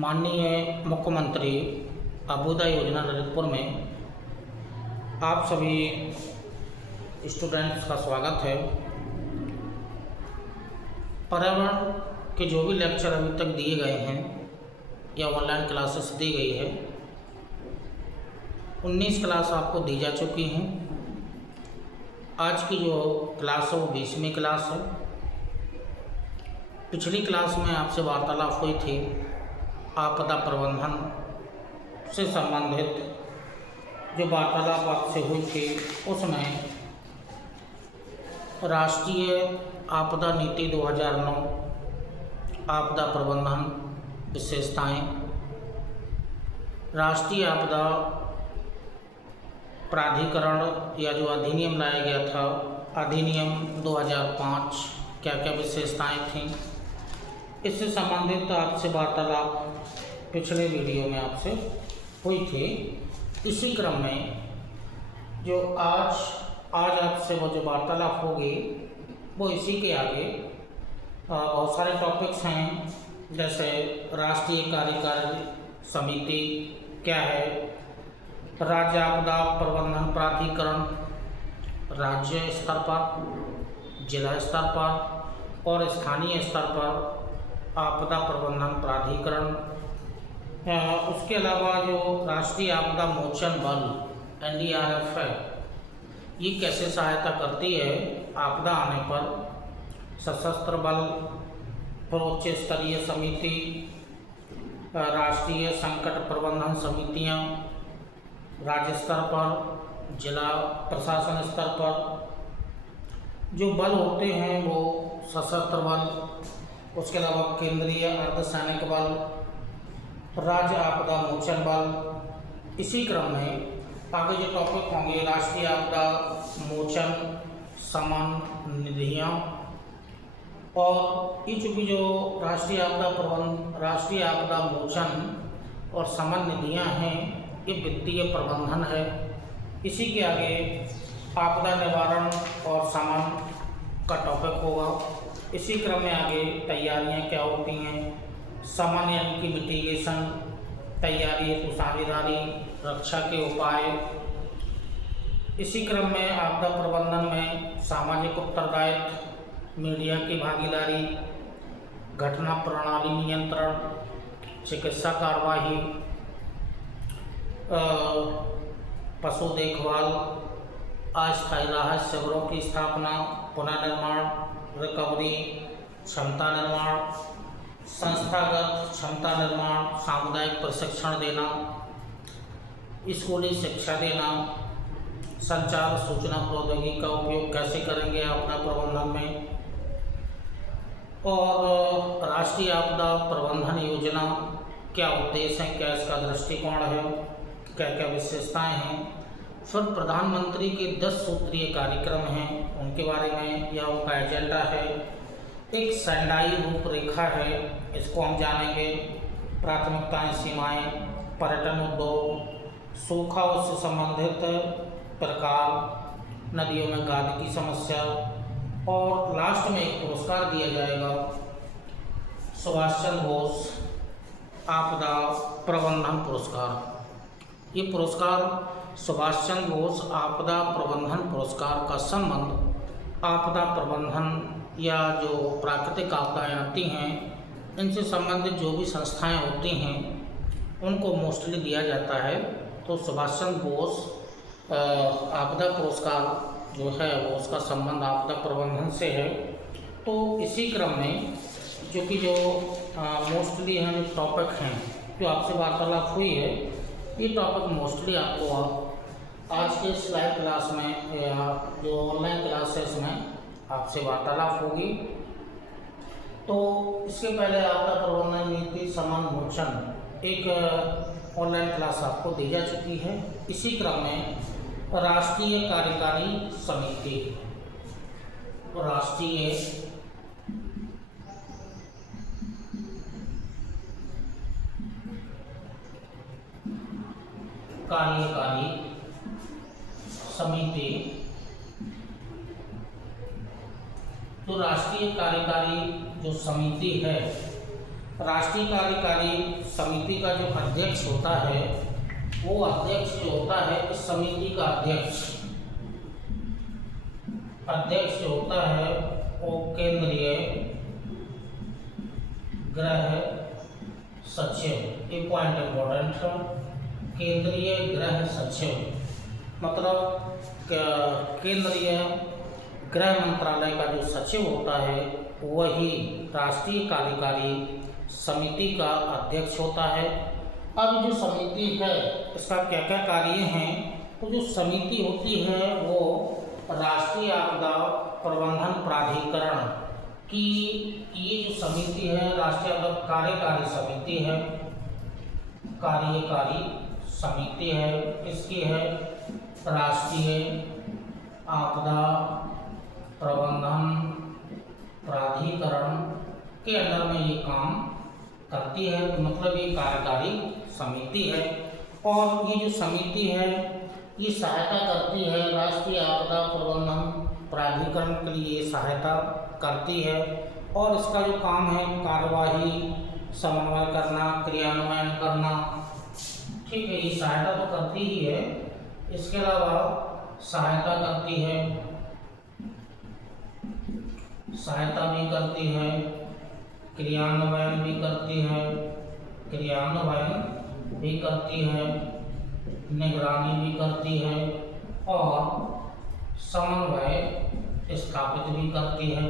माननीय मुख्यमंत्री अभ्युदय योजना ललितपुर में आप सभी स्टूडेंट्स का स्वागत है। पर्यावरण के जो भी लेक्चर अभी तक दिए गए हैं या ऑनलाइन क्लासेस दी गई है, 19 क्लास आपको दी जा चुकी हैं। आज की जो क्लास है वो 20वीं क्लास है। पिछली क्लास में आपसे वार्तालाप हुई थी आपदा प्रबंधन से संबंधित। जो वार्तालाप आपसे हुई थी उसमें राष्ट्रीय आपदा नीति 2009, आपदा प्रबंधन विशेषताएं, राष्ट्रीय आपदा प्राधिकरण या जो अधिनियम लाया गया था, अधिनियम 2005, क्या क्या विशेषताएं थीं, इससे संबंधित आपसे वार्तालाप पिछले वीडियो में आपसे हुई थी। इसी क्रम में जो आज आपसे वो जो वार्तालाप होगी वो इसी के आगे बहुत सारे टॉपिक्स हैं, जैसे राष्ट्रीय कार्यकारी समिति क्या है, राज्य आपदा प्रबंधन प्राधिकरण राज्य स्तर पर, जिला स्तर पर और स्थानीय स्तर पर आपदा प्रबंधन प्राधिकरण। उसके अलावा जो राष्ट्रीय आपदा मोचन बल NDRF है, ये कैसे सहायता करती है आपदा आने पर। सशस्त्र बल, फिर उच्च स्तरीय समिति, राष्ट्रीय संकट प्रबंधन समितियाँ, राज्य स्तर पर, जिला प्रशासन स्तर पर जो बल होते हैं वो सशस्त्र बल, उसके अलावा केंद्रीय अर्धसैनिक बल, राज्य आपदा मोचन बल। इसी क्रम में आगे जो टॉपिक होंगे, राष्ट्रीय आपदा मोचन शमन निधियाँ, और ये चूँकि जो राष्ट्रीय आपदा मोचन और शमन निधियाँ हैं, ये वित्तीय प्रबंधन है। इसी के आगे आपदा निवारण और शमन का टॉपिक होगा। इसी क्रम में आगे तैयारियां क्या होती हैं, शमन यानी कि मिटिगेशन, तैयारी हेतु साझेदारी, रक्षा के उपाय। इसी क्रम में आपदा प्रबंधन में सामाजिक उत्तरदायित्व, मीडिया की भागीदारी, घटना प्रणाली नियंत्रण, चिकित्सा कार्यवाही, पशु देखभाल, अस्थायी राहत शिविरों की स्थापना, पुनर्निर्माण, रिकवरी, क्षमता निर्माण, संस्थागत क्षमता निर्माण, सामुदायिक प्रशिक्षण देना, स्कूली शिक्षा देना, संचार सूचना प्रौद्योगिकी का उपयोग कैसे करेंगे आपदा प्रबंधन में, और राष्ट्रीय आपदा प्रबंधन योजना क्या उद्देश्य है, क्या इसका दृष्टिकोण है, क्या क्या विशेषताएं हैं। फिर प्रधानमंत्री के 10 सूत्रीय कार्यक्रम हैं, उनके बारे में या उनका एजेंडा है। एक सेंडाई रूपरेखा है, इसको हम जानेंगे। प्राथमिकताएं, सीमाएं, पर्यटन उद्योग, सूखा उससे संबंधित प्रकार, नदियों में गाद की समस्या, और लास्ट में एक पुरस्कार दिया जाएगा, सुभाष चंद्र बोस आपदा प्रबंधन पुरस्कार। ये पुरस्कार सुभाष चंद्र बोस आपदा प्रबंधन पुरस्कार का संबंध आपदा प्रबंधन या जो प्राकृतिक आपदाएँ आती हैं इनसे संबंधित जो भी संस्थाएं होती हैं उनको मोस्टली दिया जाता है। तो सुभाष चंद्र बोस आपदा पुरस्कार जो है वो उसका संबंध आपदा प्रबंधन से है। तो इसी क्रम में जो मोस्टली हैं जो टॉपिक हैं जो आपसे वार्तालाप हुई है, ये टॉपिक मोस्टली आपको आज के इस लाइव क्लास में या जो ऑनलाइन क्लासेस में आपसे वार्तालाप होगी। तो इसके पहले आपदा प्रबंधन नीति शमन मोचन एक ऑनलाइन क्लास आपको दी जा चुकी है। इसी क्रम में राष्ट्रीय कार्यकारी समिति, राष्ट्रीय कार्यकारी समिति, तो राष्ट्रीय कार्यकारी जो समिति है राष्ट्रीय कार्यकारी समिति का जो अध्यक्ष होता है, वो अध्यक्ष जो होता है इस समिति का अध्यक्ष जो होता है वो केंद्रीय गृह सचिव। ये पॉइंट इम्पोर्टेंट है, केंद्रीय गृह सचिव मतलब केंद्रीय गृह मंत्रालय का जो सचिव होता है वही राष्ट्रीय कार्यकारी समिति का अध्यक्ष होता है। अब जो समिति है इसका क्या क्या कार्य हैं, तो जो समिति होती है वो राष्ट्रीय आपदा प्रबंधन प्राधिकरण की, ये जो समिति है राष्ट्रीय आपदा कार्यकारी समिति है, कार्यकारी समिति है, इसकी है राष्ट्रीय आपदा प्रबंधन प्राधिकरण के अंदर में ये काम करती है, तो मतलब ये कार्यकारी समिति है। और ये जो समिति है ये सहायता करती है राष्ट्रीय आपदा प्रबंधन प्राधिकरण के लिए, सहायता करती है। और इसका जो काम है कार्यवाही, समन्वय करना, क्रियान्वयन करना, ठीक है, ये सहायता तो करती ही है। इसके अलावा सहायता करती है, सहायता भी करती है, क्रियान्वयन भी करती है, निगरानी भी करती है और समन्वय स्थापित भी करती है।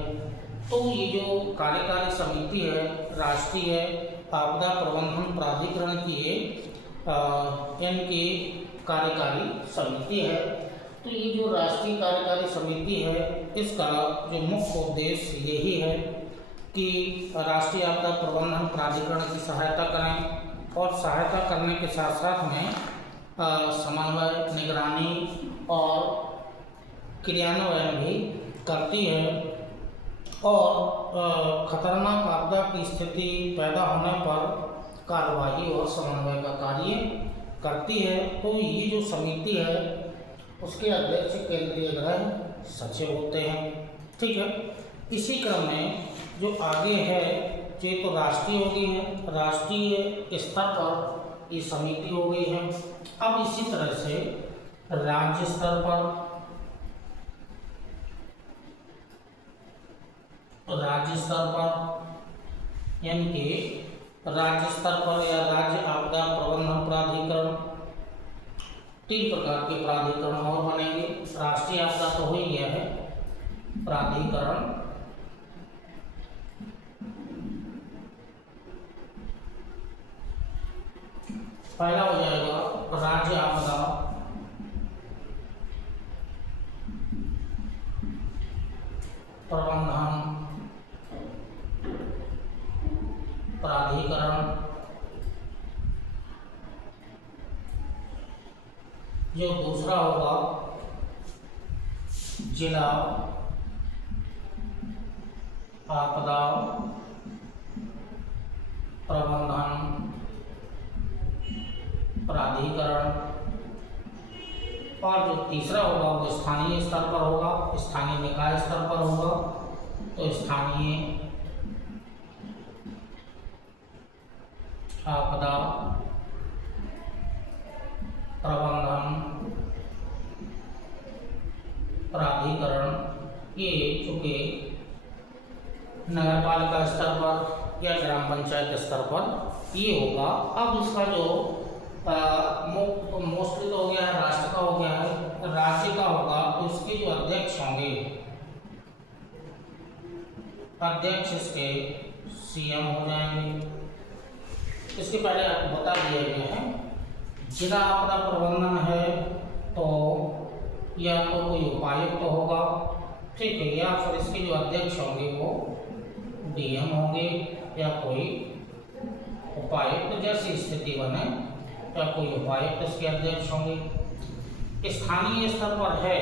तो ये जो कार्यकारी समिति है राष्ट्रीय आपदा प्रबंधन प्राधिकरण की इनकी कार्यकारी समिति है। तो ये जो राष्ट्रीय कार्यकारी समिति है इसका जो मुख्य उद्देश्य यही है कि राष्ट्रीय आपदा प्रबंधन प्राधिकरण की सहायता करें और सहायता करने के साथ साथ में समन्वय, निगरानी और क्रियान्वयन भी करती है और खतरनाक आपदा की स्थिति पैदा होने पर कार्यवाही और समन्वय का कार्य करती है। तो ये जो समिति है उसके अध्यक्ष केंद्रीय गृह सचिव होते हैं, ठीक है। इसी क्रम में जो आगे है ये तो राष्ट्रीय हो गई है, राष्ट्रीय स्तर पर ये समिति हो गई है। अब इसी तरह से राज्य स्तर पर, यानी कि राज्य स्तर पर या राज्य आपदा प्रबंधन प्राधिकरण, 3 प्रकार के प्राधिकरण और बनेंगे। राष्ट्रीय आपदा तो हो ही गया है, प्राधिकरण पहला हो जाएगा राज्य आपदा प्रबंधन प्राधिकरण, जो दूसरा होगा जिला आपदा प्रबंधन प्राधिकरण, और जो तीसरा होगा वो स्थानीय स्तर पर होगा, स्थानीय निकाय स्तर पर होगा। तो स्थानीय आपदा प्रबंधन प्राधिकरण, ये चूँकि नगरपालिका स्तर पर या ग्राम पंचायत स्तर पर ये होगा। अब इसका जो मोस्टली तो हो गया है, राष्ट्र का हो गया है, राज्य का होगा तो इसके जो अध्यक्ष होंगे, अध्यक्ष इसके सीएम हो जाएंगे। इसके पहले आपको बता दिए गए हैं जिला आपदा प्रबंधन है तो या तो कोई उपायुक्त होगा, ठीक है, या फिर इसके जो अध्यक्ष होंगे वो डीएम होंगे या कोई उपायुक्त, जैसी स्थिति बने या कोई उपायुक्त इसके अध्यक्ष होंगे। स्थानीय स्तर पर है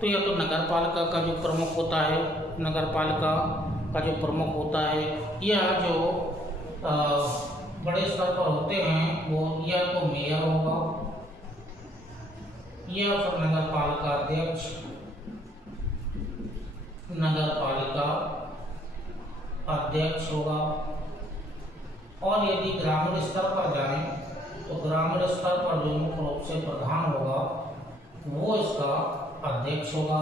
तो या तो नगरपालिका का जो प्रमुख होता है, नगरपालिका का जो प्रमुख होता है, या जो बड़े स्तर पर होते हैं वो या तो मेयर होगा या फिर नगरपालिका अध्यक्ष, नगरपालिका अध्यक्ष होगा, और यदि ग्रामीण स्तर पर जाएं तो ग्रामीण स्तर पर जो मुख्य रूप से प्रधान होगा वो इसका अध्यक्ष होगा।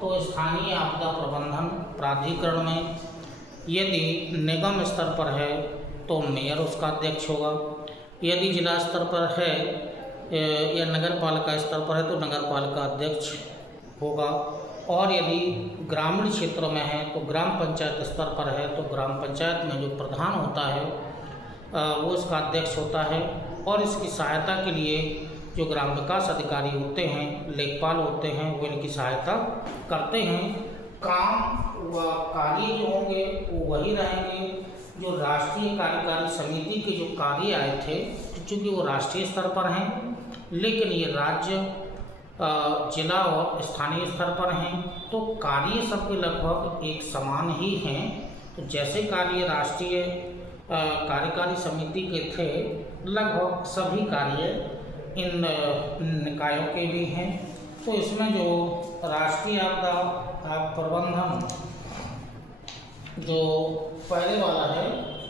तो स्थानीय आपदा प्रबंधन प्राधिकरण में यदि निगम स्तर पर है तो मेयर उसका अध्यक्ष होगा, यदि जिला स्तर पर है या नगर पालिका स्तर पर है तो नगर पालिका अध्यक्ष होगा, और यदि ग्रामीण क्षेत्र में है तो ग्राम पंचायत स्तर पर है तो ग्राम पंचायत में जो प्रधान होता है वो इसका अध्यक्ष होता है। और इसकी सहायता के लिए जो ग्राम विकास अधिकारी होते हैं, लेखपाल होते हैं, वो इनकी सहायता करते हैं। काम व कार्य जो होंगे वो वही रहेंगे जो राष्ट्रीय कार्यकारी समिति के जो कार्य आए थे, चूँकि वो राष्ट्रीय स्तर पर हैं लेकिन ये राज्य जिला और स्थानीय स्तर पर हैं तो कार्य सबके लगभग एक समान ही हैं। तो जैसे कार्य राष्ट्रीय कार्यकारी समिति के थे, लगभग सभी कार्य इन निकायों के भी हैं। तो इसमें जो राष्ट्रीय आपदा प्रबंधन जो पहले वाला है,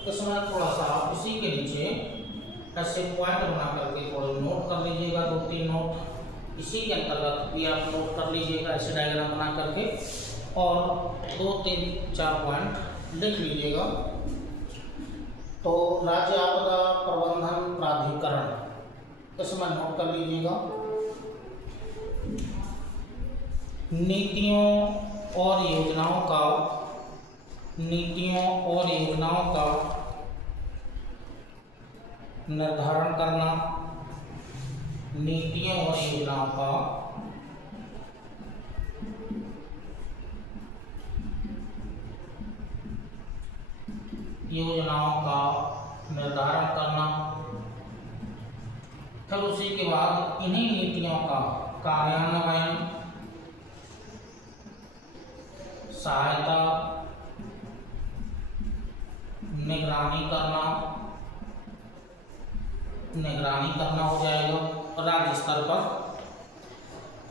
इसमें थोड़ा सा इसी के नीचे ऐसे पॉइंट बना करके थोड़े नोट कर लीजिएगा, 2-3 नोट इसी के अंतर्गत भी आप नोट कर लीजिएगा ऐसे डायग्राम बना करके, और 2-3-4 पॉइंट लिख लीजिएगा। तो राज्य आपदा प्रबंधन प्राधिकरण इसमें नोट कर लीजिएगा। नीतियों और योजनाओं का निर्धारण करना, नीतियों और योजनाओं का निर्धारण करना। फिर उसी के बाद इन्हीं नीतियों का कार्यान्वयन, सहायता, निगरानी करना हो जाएगा राज्य स्तर पर।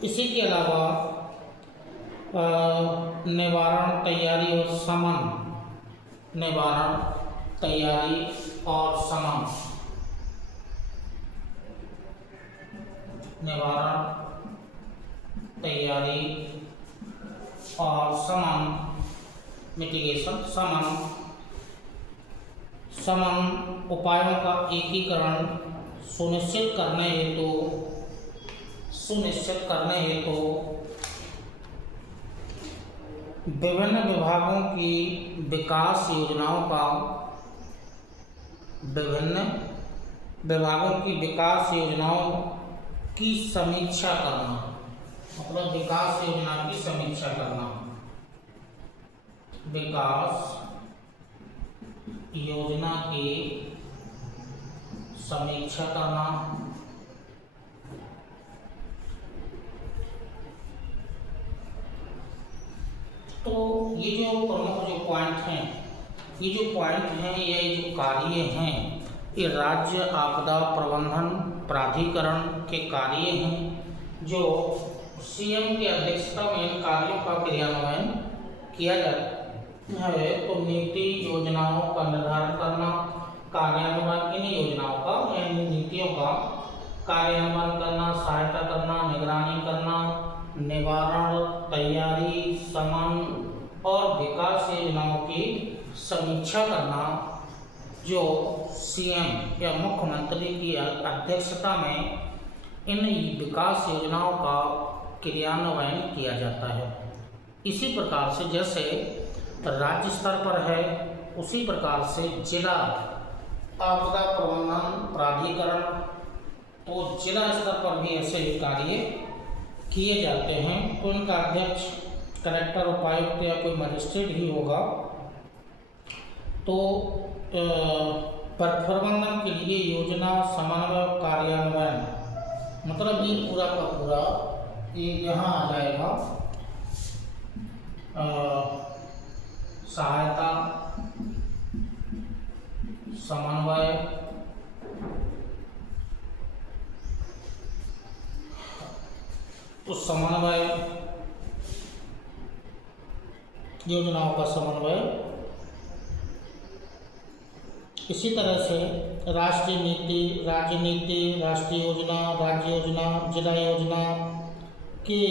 इसी के अलावा निवारण तैयारी और शमन, मिटिगेशन, समन उपायों का एकीकरण सुनिश्चित करने हेतु विभिन्न विभागों की विकास योजनाओं की समीक्षा करना, मतलब विकास योजना की समीक्षा करना, विकास योजना की समीक्षा करना। तो ये जो प्रमुख जो पॉइंट हैं, ये जो कार्य हैं, ये राज्य आपदा प्रबंधन प्राधिकरण के कार्य हैं जो सीएम की अध्यक्षता में इन कार्यों का क्रियान्वयन किया जाता है। तो नीति योजनाओं का निर्धारण करना, कार्यान्वयन इन योजनाओं का यानी नीतियों का कार्यान्वयन करना, सहायता करना, निगरानी करना, निवारण, तैयारी, समन और विकास योजनाओं की समीक्षा करना, जो सीएम या मुख्यमंत्री की अध्यक्षता में इन विकास योजनाओं का क्रियान्वयन किया जाता है। इसी प्रकार से जैसे राज्य स्तर पर है, उसी प्रकार से जिला आपदा प्रबंधन प्राधिकरण, तो जिला स्तर पर भी ऐसे कार्य किए जाते हैं। तो उनका अध्यक्ष कलेक्टर, उपायुक्त या कोई मजिस्ट्रेट ही होगा। तो प्रबंधन के लिए योजना समन्वय कार्यान्वयन, मतलब ये पूरा का पूरा ये यहाँ आ जाएगा। सहायता, समन्वय, तो समन्वय योजनाओं का समन्वय, इसी तरह से राष्ट्रीय नीति, राज्य नीति, राष्ट्रीय योजना, राज्य योजना, जिला योजना के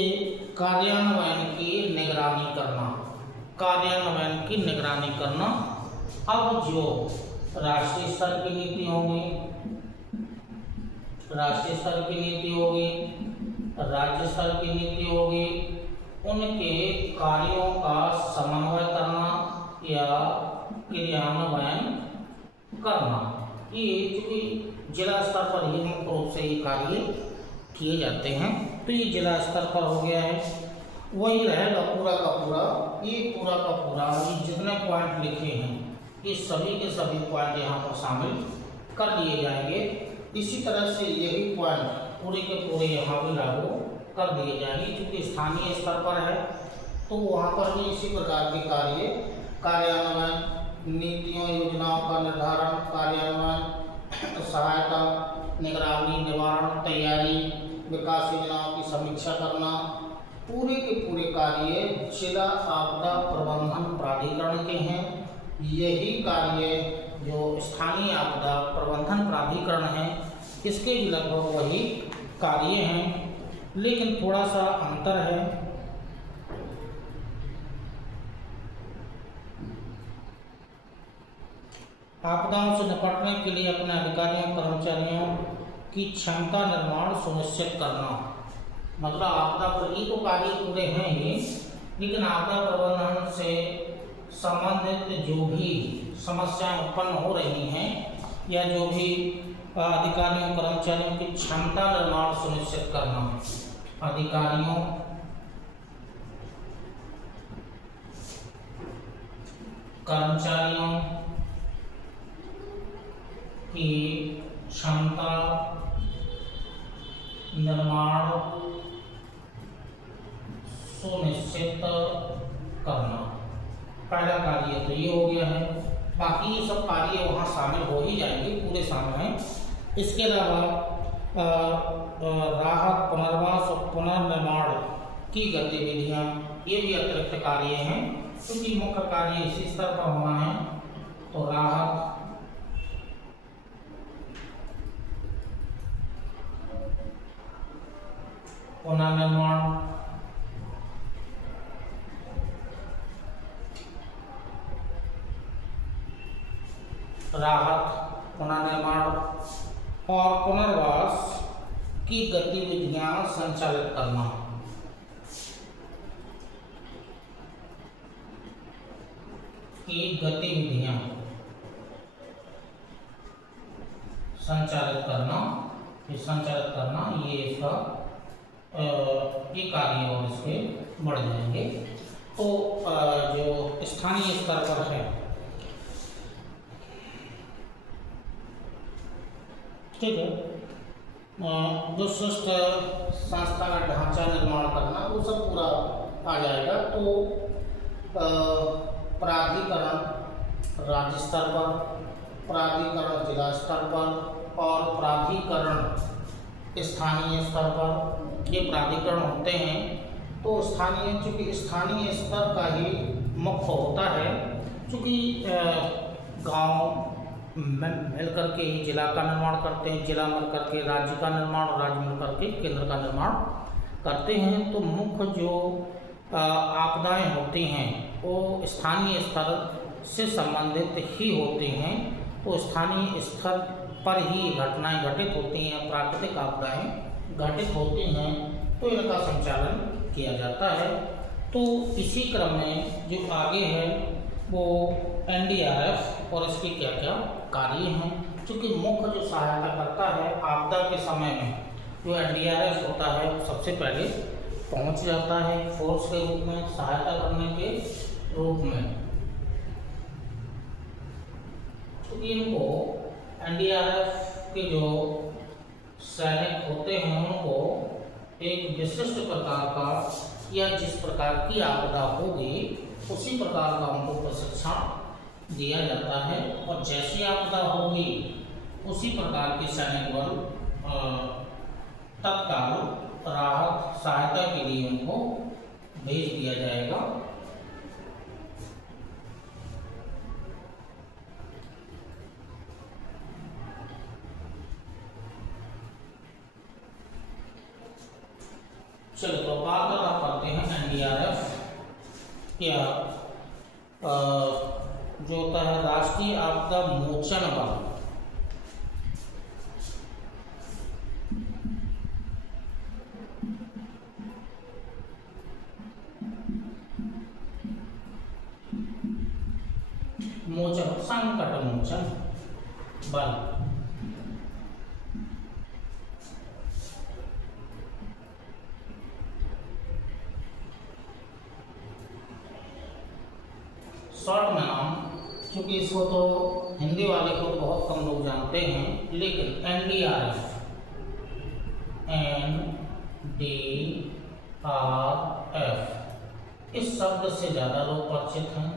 कार्यान्वयन की निगरानी करना, कार्यान्वयन की निगरानी करना। अब जो राष्ट्रीय स्तर की नीति होगी, राष्ट्रीय स्तर की नीति होगी, राज्य स्तर की नीति होगी, उनके कार्यों का समन्वय करना या क्रियान्वयन करना। ये चूँकि जिला स्तर पर ही मुख्य रूप से ये कार्य किए जाते हैं, तो ये जिला स्तर पर हो गया है। वही रहेगा पूरा का पूरा, ये पूरा का पूरा ये जितने पॉइंट लिखे हैं ये सभी के सभी पॉइंट यहाँ पर शामिल कर लिए जाएंगे। इसी तरह से यही पॉइंट पूरे के पूरे यहाँ भी लागू कर दिए जाएंगे। क्योंकि स्थानीय स्तर पर है तो वहाँ पर भी इसी प्रकार के कार्य, कार्यान्वयन, नीतियों योजनाओं का निर्धारण, कार्यान्वयन, सहायता, निगरानी, निवारण, तैयारी, विकास योजनाओं की समीक्षा करना, पूरे के पूरे कार्य जिला आपदा प्रबंधन प्राधिकरण के हैं। यही कार्य जो स्थानीय आपदा प्रबंधन प्राधिकरण है इसके भी लगभग वही कार्य हैं, लेकिन थोड़ा सा अंतर है। आपदाओं से निपटने के लिए अपने अधिकारियों कर्मचारियों की क्षमता निर्माण सुनिश्चित करना, मतलब आपदा पर ये तो कार्य पूरे हैं ही, लेकिन आपदा प्रबंधन से संबंधित जो भी समस्याएं उत्पन्न हो रही हैं या जो भी अधिकारियों कर्मचारियों की क्षमता निर्माण सुनिश्चित करना, अधिकारियों कर्मचारियों की क्षमता निर्माण सुनिश्चित करना, पहला कार्य तो ये हो गया है। बाकी ये सब कार्य वहाँ शामिल हो ही जाएंगे, पूरे शामिल हैं। इसके अलावा राहत, पुनर्वास और पुनर्निर्माण की गतिविधियाँ, ये भी अतिरिक्त कार्य हैं, क्योंकि मुख्य कार्य इसी स्तर पर होना है। तो राहत, पुनर्निर्माण, राहत, पुनर्निर्माण और पुनर्वास की गतिविधियां संचालित करना, की गतिविधियां संचालित करना, ये इसका ये कार्य और इसके बढ़ जाएंगे। तो जो स्थानीय स्तर पर है, ठीक है, जो सुस्त संस्था का ढांचा निर्माण करना वो सब पूरा आ जाएगा। तो प्राधिकरण राज्य स्तर पर, प्राधिकरण जिला स्तर पर और प्राधिकरण स्थानीय स्तर पर, ये प्राधिकरण होते हैं। तो स्थानीय, चूँकि स्थानीय स्तर का ही मुख्य होता है, चूँकि गांव मिल करके ही जिला का निर्माण करते हैं, जिला मिल करके राज्य का निर्माण और राज्य मिल करके केंद्र का निर्माण करते हैं। तो मुख्य जो आपदाएं होती हैं वो स्थानीय स्तर से संबंधित ही होती हैं। तो स्थानीय स्तर पर ही घटनाएं घटित होती हैं, प्राकृतिक आपदाएं घटित होती हैं, तो इनका संचालन किया जाता है। तो इसी क्रम में जो आगे है वो एनडीआरएफ और इसके क्या क्या कार्य हैं। क्योंकि मुख्य जो सहायता करता है आपदा के समय में, जो एनडीआरएफ होता है वो सबसे पहले पहुंच जाता है फोर्स के रूप में, सहायता करने के रूप में। तो इनको एनडीआरएफ के जो सैनिक होते हैं उनको एक विशिष्ट प्रकार का या जिस प्रकार की आपदा होगी उसी प्रकार का उनको प्रशिक्षण दिया जाता है, और जैसी आपदा होगी उसी प्रकार के सैनिक बल तत्काल राहत सहायता के लिए उनको भेज दिया जाएगा। चलो तो बात करते हैं एनडीआरएफ या जो होता है राष्ट्रीय आपदा मोचन बल। मोचन संकट मोचन बल। शॉर्ट में नाम, क्योंकि इसको तो हिंदी वाले को तो बहुत कम लोग जानते हैं, लेकिन एनडीआरएफ, एनडीआरएफ इस शब्द से ज़्यादा लोग परिचित हैं।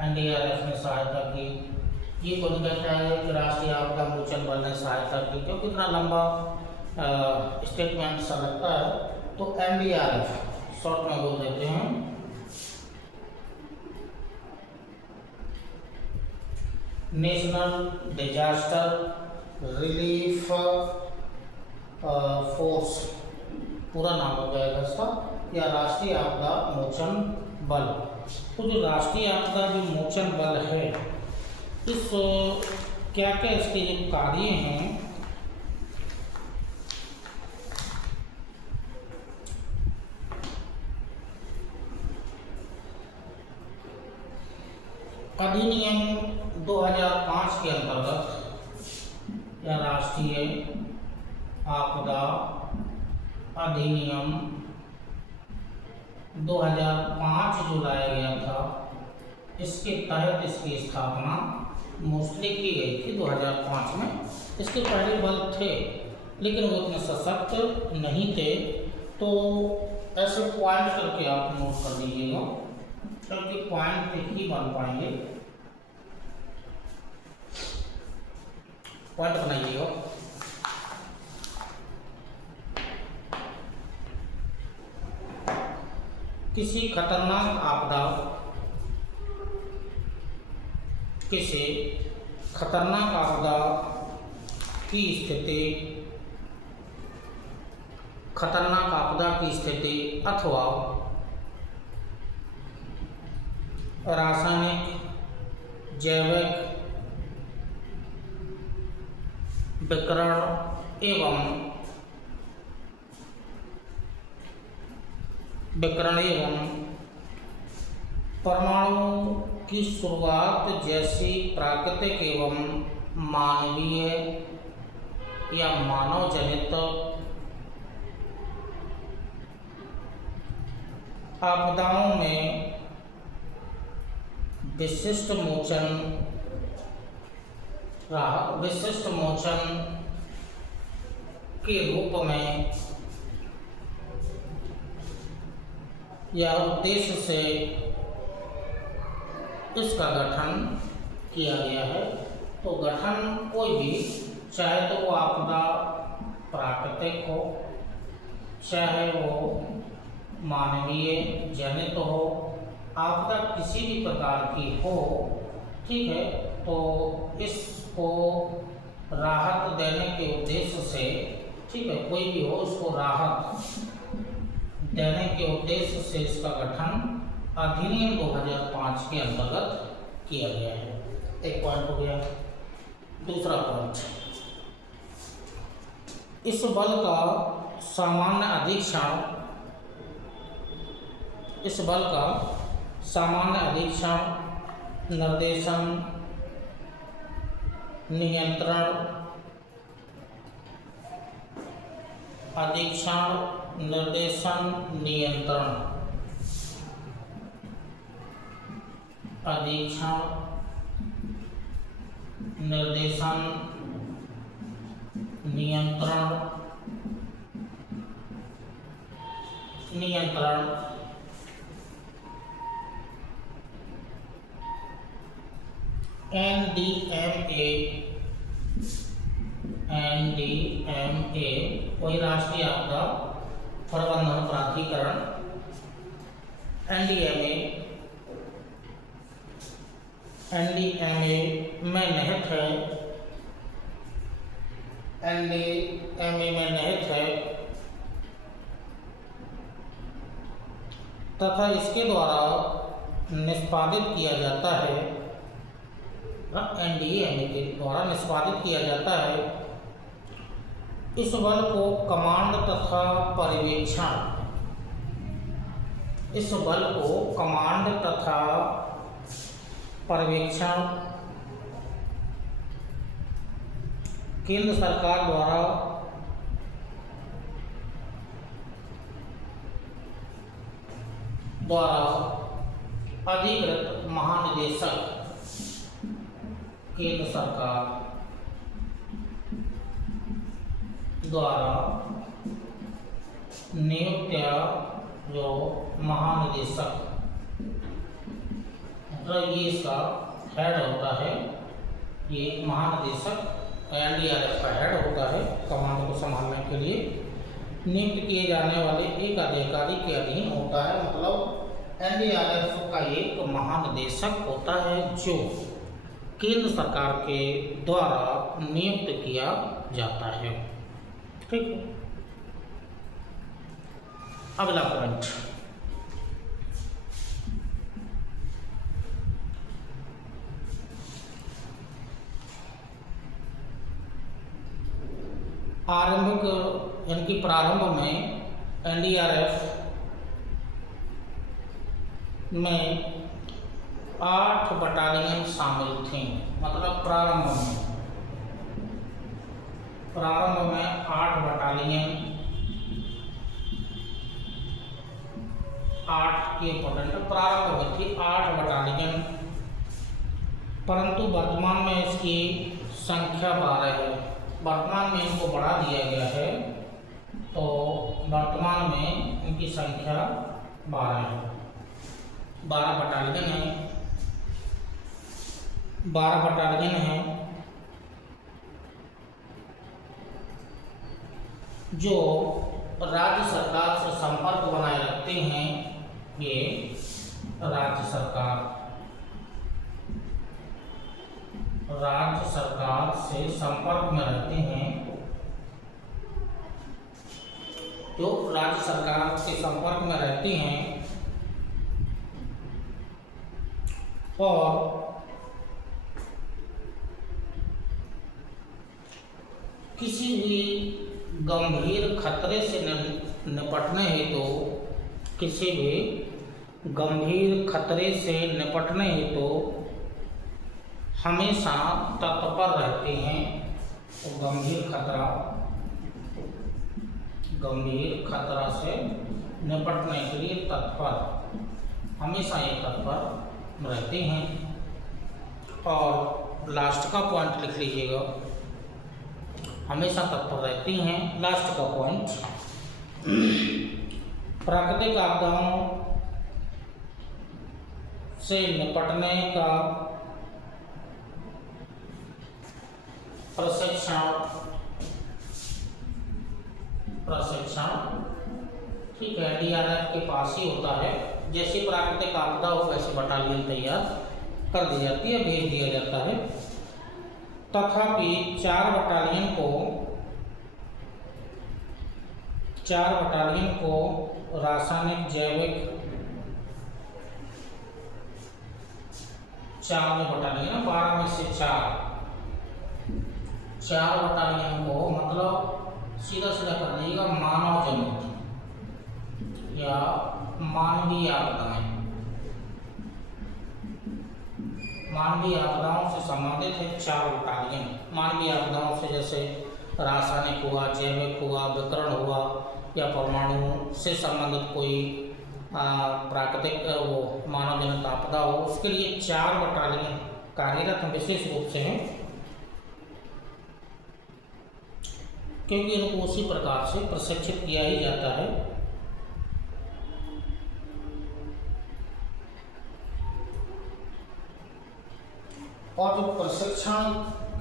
एनडीआरएफ ने सहायता की, ये कौन कहता है कि राष्ट्रीय आपदा मोचन बल ने सहायता की, क्योंकि इतना लंबा स्टेटमेंट सा लगता है, तो एनडीआरएफ शॉर्ट में बोल देते हैं। नेशनल डिजास्टर रिलीफ फोर्स पूरा नाम हो जाएगा इसका, या राष्ट्रीय आपदा मोचन बल। तो जो राष्ट्रीय आपदा जो मोचन बल है, इस क्या क्या इसके जो कार्य हैं, अधिनियम 2005 के अंतर्गत या राष्ट्रीय आपदा अधिनियम 2005 जो लाया गया था, इसके तहत इसकी स्थापना मोस्टली की गई थी 2005 में। इसके पहले बल थे लेकिन वो इतने सशक्त नहीं थे, तो ऐसे पॉइंट करके आप नोट कर दीजिएगा, क्योंकि पॉइंट पे ही बन पाएंगे। पॉइंट बनाइएगा। किसी खतरनाक आपदा, किसी खतरनाक आपदा की स्थिति, खतरनाक आपदा की स्थिति अथवा रासायनिक, जैविक, विकिरण एवं परमाणु की शुरुआत जैसी प्राकृतिक एवं मानवीय या मानव जनित आपदाओं में विशिष्ट मोचन के रूप में या उद्देश्य से इसका गठन किया गया है। तो गठन कोई भी, चाहे तो वो आपदा प्राकृतिक हो, चाहे वो मानवीय जनित हो, आपदा किसी भी प्रकार की हो, ठीक है, तो इसको राहत देने के उद्देश्य से, ठीक है, कोई भी हो उसको राहत देने के उद्देश्य से इसका गठन अधिनियम 2005 के अंतर्गत किया गया है। एक पॉइंट हो गया। दूसरा पॉइंट, इस बल का सामान्य अधीक्षण, इस बल का सामान्य अधीक्षण, निर्देशन, नियंत्रण, अधीक्षण, निर्देशन, नियंत्रण, अधीक्षण, निर्देशन, नियंत्रण, एनडीएमए वही राष्ट्रीय आपदा प्रबंधन प्राधिकरण। एनडीएमए में निहित है, एनडीएमए में निहित है तथा इसके द्वारा निष्पादित किया जाता है, एनडीएमए के द्वारा निष्पादित किया जाता है। इस बल को कमांड तथा पर्यवेक्षण, इस बल को कमांड तथा पर्यवेक्षण केंद्र सरकार द्वारा अधिकृत महानिदेशक, केंद्र सरकार द्वारा नियुक्त जो महानिदेशक, मतलब ये इसका हेड होता है, ये महानिदेशक एनडीआरएफ का हेड होता है, कमांड को संभालने के लिए नियुक्त किए जाने वाले एक अधिकारी के अधीन होता है। मतलब एनडीआरएफ का एक महानिदेशक होता है जो केंद्र सरकार के द्वारा नियुक्त किया जाता है। ठीक है, अगला पॉइंट, आरंभिक यानी कि प्रारंभ में एनडीआरएफ में 8 बटालियन शामिल थी। मतलब प्रारंभ में 8 बटालियन, 8 की इम्पोर्टेंट प्रारंभ में थी 8 बटालियन, परंतु वर्तमान में इसकी संख्या 12 है। वर्तमान में इनको बढ़ा दिया गया है, तो वर्तमान में इनकी संख्या 12 है। 12 बटालियन है, 12 बटालियन है जो राज्य सरकार से संपर्क बनाए रखते हैं। ये राज्य सरकार से संपर्क में रहते हैं, जो राज्य सरकार के संपर्क में रहते हैं और किसी भी गंभीर खतरे से निपटने हेतु, किसी भी गंभीर खतरे से निपटने हेतु हमेशा तत्पर रहते हैं। तो गंभीर खतरा से निपटने के लिए तत्पर, हमेशा ये तत्पर रहते हैं। और लास्ट का पॉइंट लिख लीजिएगा, हमेशा तत्पर रहती हैं। लास्ट का पॉइंट, प्राकृतिक आपदाओं से निपटने का प्रशिक्षण ठीक है, एनडीआरएफ के पास ही होता है। जैसे प्राकृतिक आपदा हो वैसे बटालियन तैयार कर दी जाती है, भेज दिया जाता है। तथापि 4 बटालियन को रासायनिक, जैविक, 4 बटालियन, 12 में से 4 बटालियन को, मतलब सीधा कर दीजिएगा, मानव जनित या मानवीय आपदाएं, मानवीय आपदाओं से संबंधित है 4 बटालियन। मानवीय आपदाओं से जैसे रासायनिक हुआ, जैविक हुआ, विकिरण हुआ या परमाणु से संबंधित कोई प्राकृतिक वो मानव जनित आपदा हो, उसके लिए 4 बटालियन कार्यरत विशेष रूप से हैं, क्योंकि इनको उसी प्रकार से प्रशिक्षित किया ही जाता है। और जो प्रशिक्षण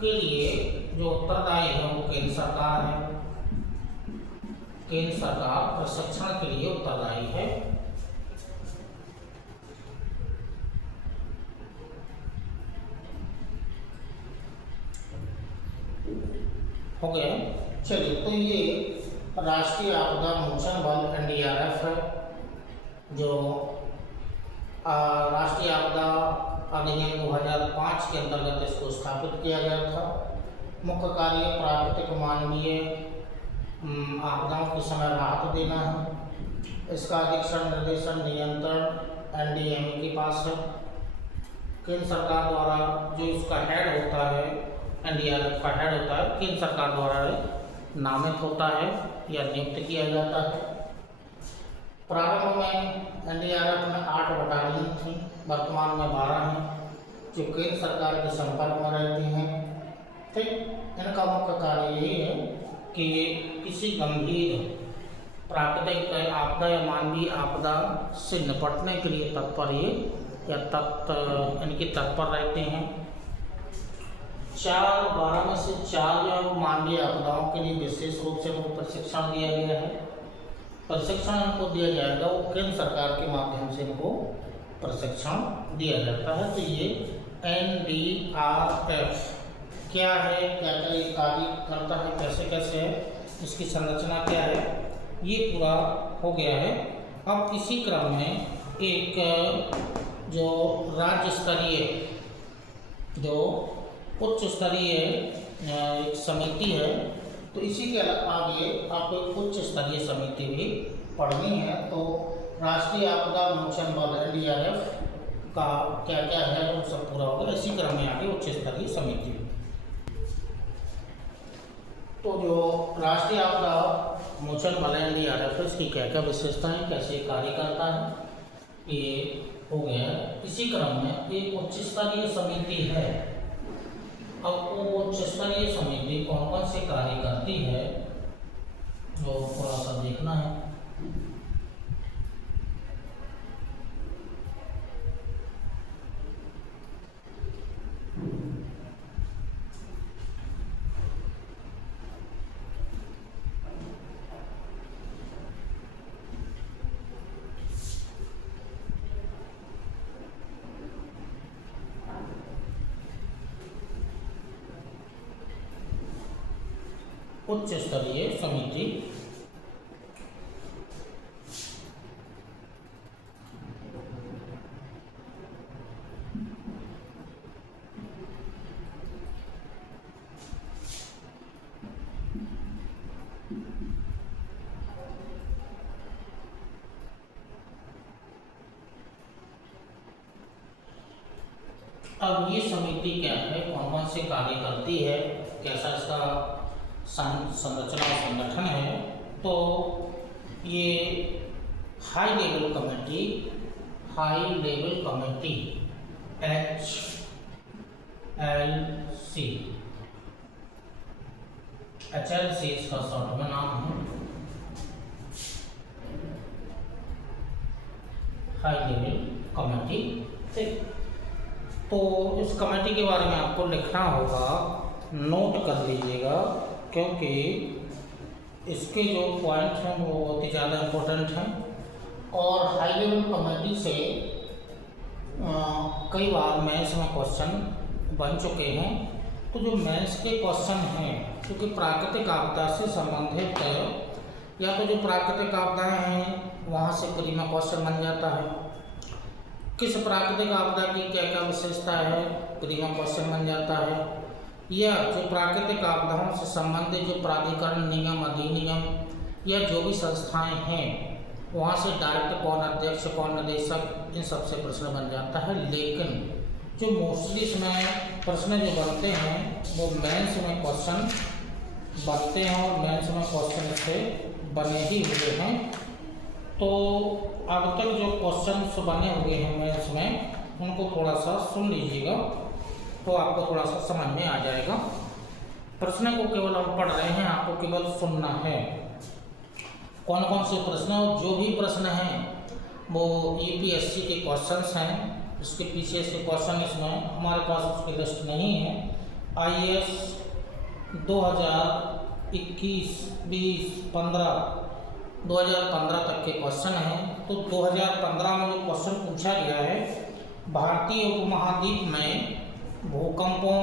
के लिए जो उत्तरदायी है वो केंद्र सरकार है। केंद्र सरकार प्रशिक्षण के लिए उत्तरदायी है। हो गया। चलिए, तो ये राष्ट्रीय आपदा मोचन बल एनडीआरएफ है। जो राष्ट्रीय आपदा अधिनियम 2005 के अंतर्गत इसको स्थापित किया गया था। मुख्य कार्य प्राकृतिक मानवीय आपदाओं के समय राहत देना है। इसका अधीक्षण निर्देशन नियंत्रण एनडीएमए के पास है। केंद्र सरकार द्वारा जो इसका हेड होता है, एनडीआरएफ का हेड होता है, केंद्र सरकार द्वारा नामित होता है या नियुक्त किया जाता है। प्रारंभ में एनडीआरएफ में 8 बटालियन थी, वर्तमान में 12 हैं, जो केंद्र सरकार के संपर्क में रहती हैं। ठीक, इनका मुख्य कार्य यही है कि किसी गंभीर प्राकृतिक आपदा या मानवीय आपदा से निपटने के लिए तत्पर इनके तत्पर रहते हैं। 12 में से 4 जो मानवीय आपदाओं के लिए विशेष रूप से उनको प्रशिक्षण दिया गया है। प्रशिक्षण इनको दिया जाएगा, वो केंद्र सरकार के माध्यम से इनको प्रशिक्षण दिया जाता है। तो ये एनडीआरएफ क्या है, क्या क्या ये कार्य करता है, कैसे कैसे है, इसकी संरचना क्या है, ये पूरा हो गया है। अब इसी क्रम में एक जो राज्य स्तरीय, जो उच्च स्तरीय एक समिति है, तो इसी के आगे आपको एक उच्च स्तरीय समिति भी पढ़नी है। तो राष्ट्रीय आपदा मोचन बल एनडीआरएफ का क्या क्या है वो सब पूरा होगा। इसी क्रम में आगे उच्च स्तरीय समिति। तो जो राष्ट्रीय आपदा मोचन बल एनडीआरएफ है, इसकी क्या क्या विशेषताएं, कैसे कार्य करता है, ये हो गया। इसी क्रम में एक उच्च स्तरीय समिति है। अब वो उच्च स्तरीय समिति कौन कौन से कार्य करती है, जो थोड़ा सा देखना है। उच्च स्तरीय समिति अब ये समिति क्या है, कौन कौन से कार्य करती है, कैसा इसका संरचना और संगठन है। तो ये हाई लेवल कमेटी HLC इसका शॉर्ट में नाम है, हाई लेवल कमेटी। ठीक, तो इस कमेटी के बारे में आपको लिखना होगा, नोट कर लीजिएगा, क्योंकि इसके जो पॉइंट हैं वो बहुत ही ज़्यादा इम्पोर्टेंट हैं। और हाई लेवल कमेटी से कई बार मेंस में क्वेश्चन बन चुके हैं। तो जो मेंस के क्वेश्चन हैं, क्योंकि प्राकृतिक आपदा से संबंधित या तो जो प्राकृतिक आपदाएं हैं वहाँ से प्री में क्वेश्चन बन जाता है। किस प्राकृतिक आपदा की क्या क्या विशेषता है, प्री में क्वेश्चन बन जाता है। या जो प्राकृतिक आपदाओं से संबंधित जो प्राधिकरण, निगम, अधिनियम या जो भी संस्थाएं हैं, वहाँ से डायरेक्ट कौन अध्यक्ष, कौन निदेशक, इन सब से प्रश्न बन जाता है। लेकिन जो मोस्टली इसमें प्रश्न जो बनते हैं वो मेंस में क्वेश्चन बनते हैं, और मेंस में क्वेश्चन से बने ही हुए हैं। तो अब तक जो क्वेश्चन बने हुए हैं मेंस में, उनको थोड़ा सा सुन लीजिएगा, तो आपको थोड़ा सा समझ में आ जाएगा। प्रश्न को केवल हम पढ़ रहे हैं, आपको केवल सुनना है कौन कौन से प्रश्न। जो भी प्रश्न हैं वो यूपीएससी के क्वेश्चंस हैं, इसके पीछे से क्वेश्चन इसमें हमारे पास उसकी लिस्ट नहीं है। आईएएस 2021, 20, 2015 तक के क्वेश्चन हैं। तो 2015 में जो क्वेश्चन पूछा गया है, भारतीय उपमहाद्वीप में भूकंपों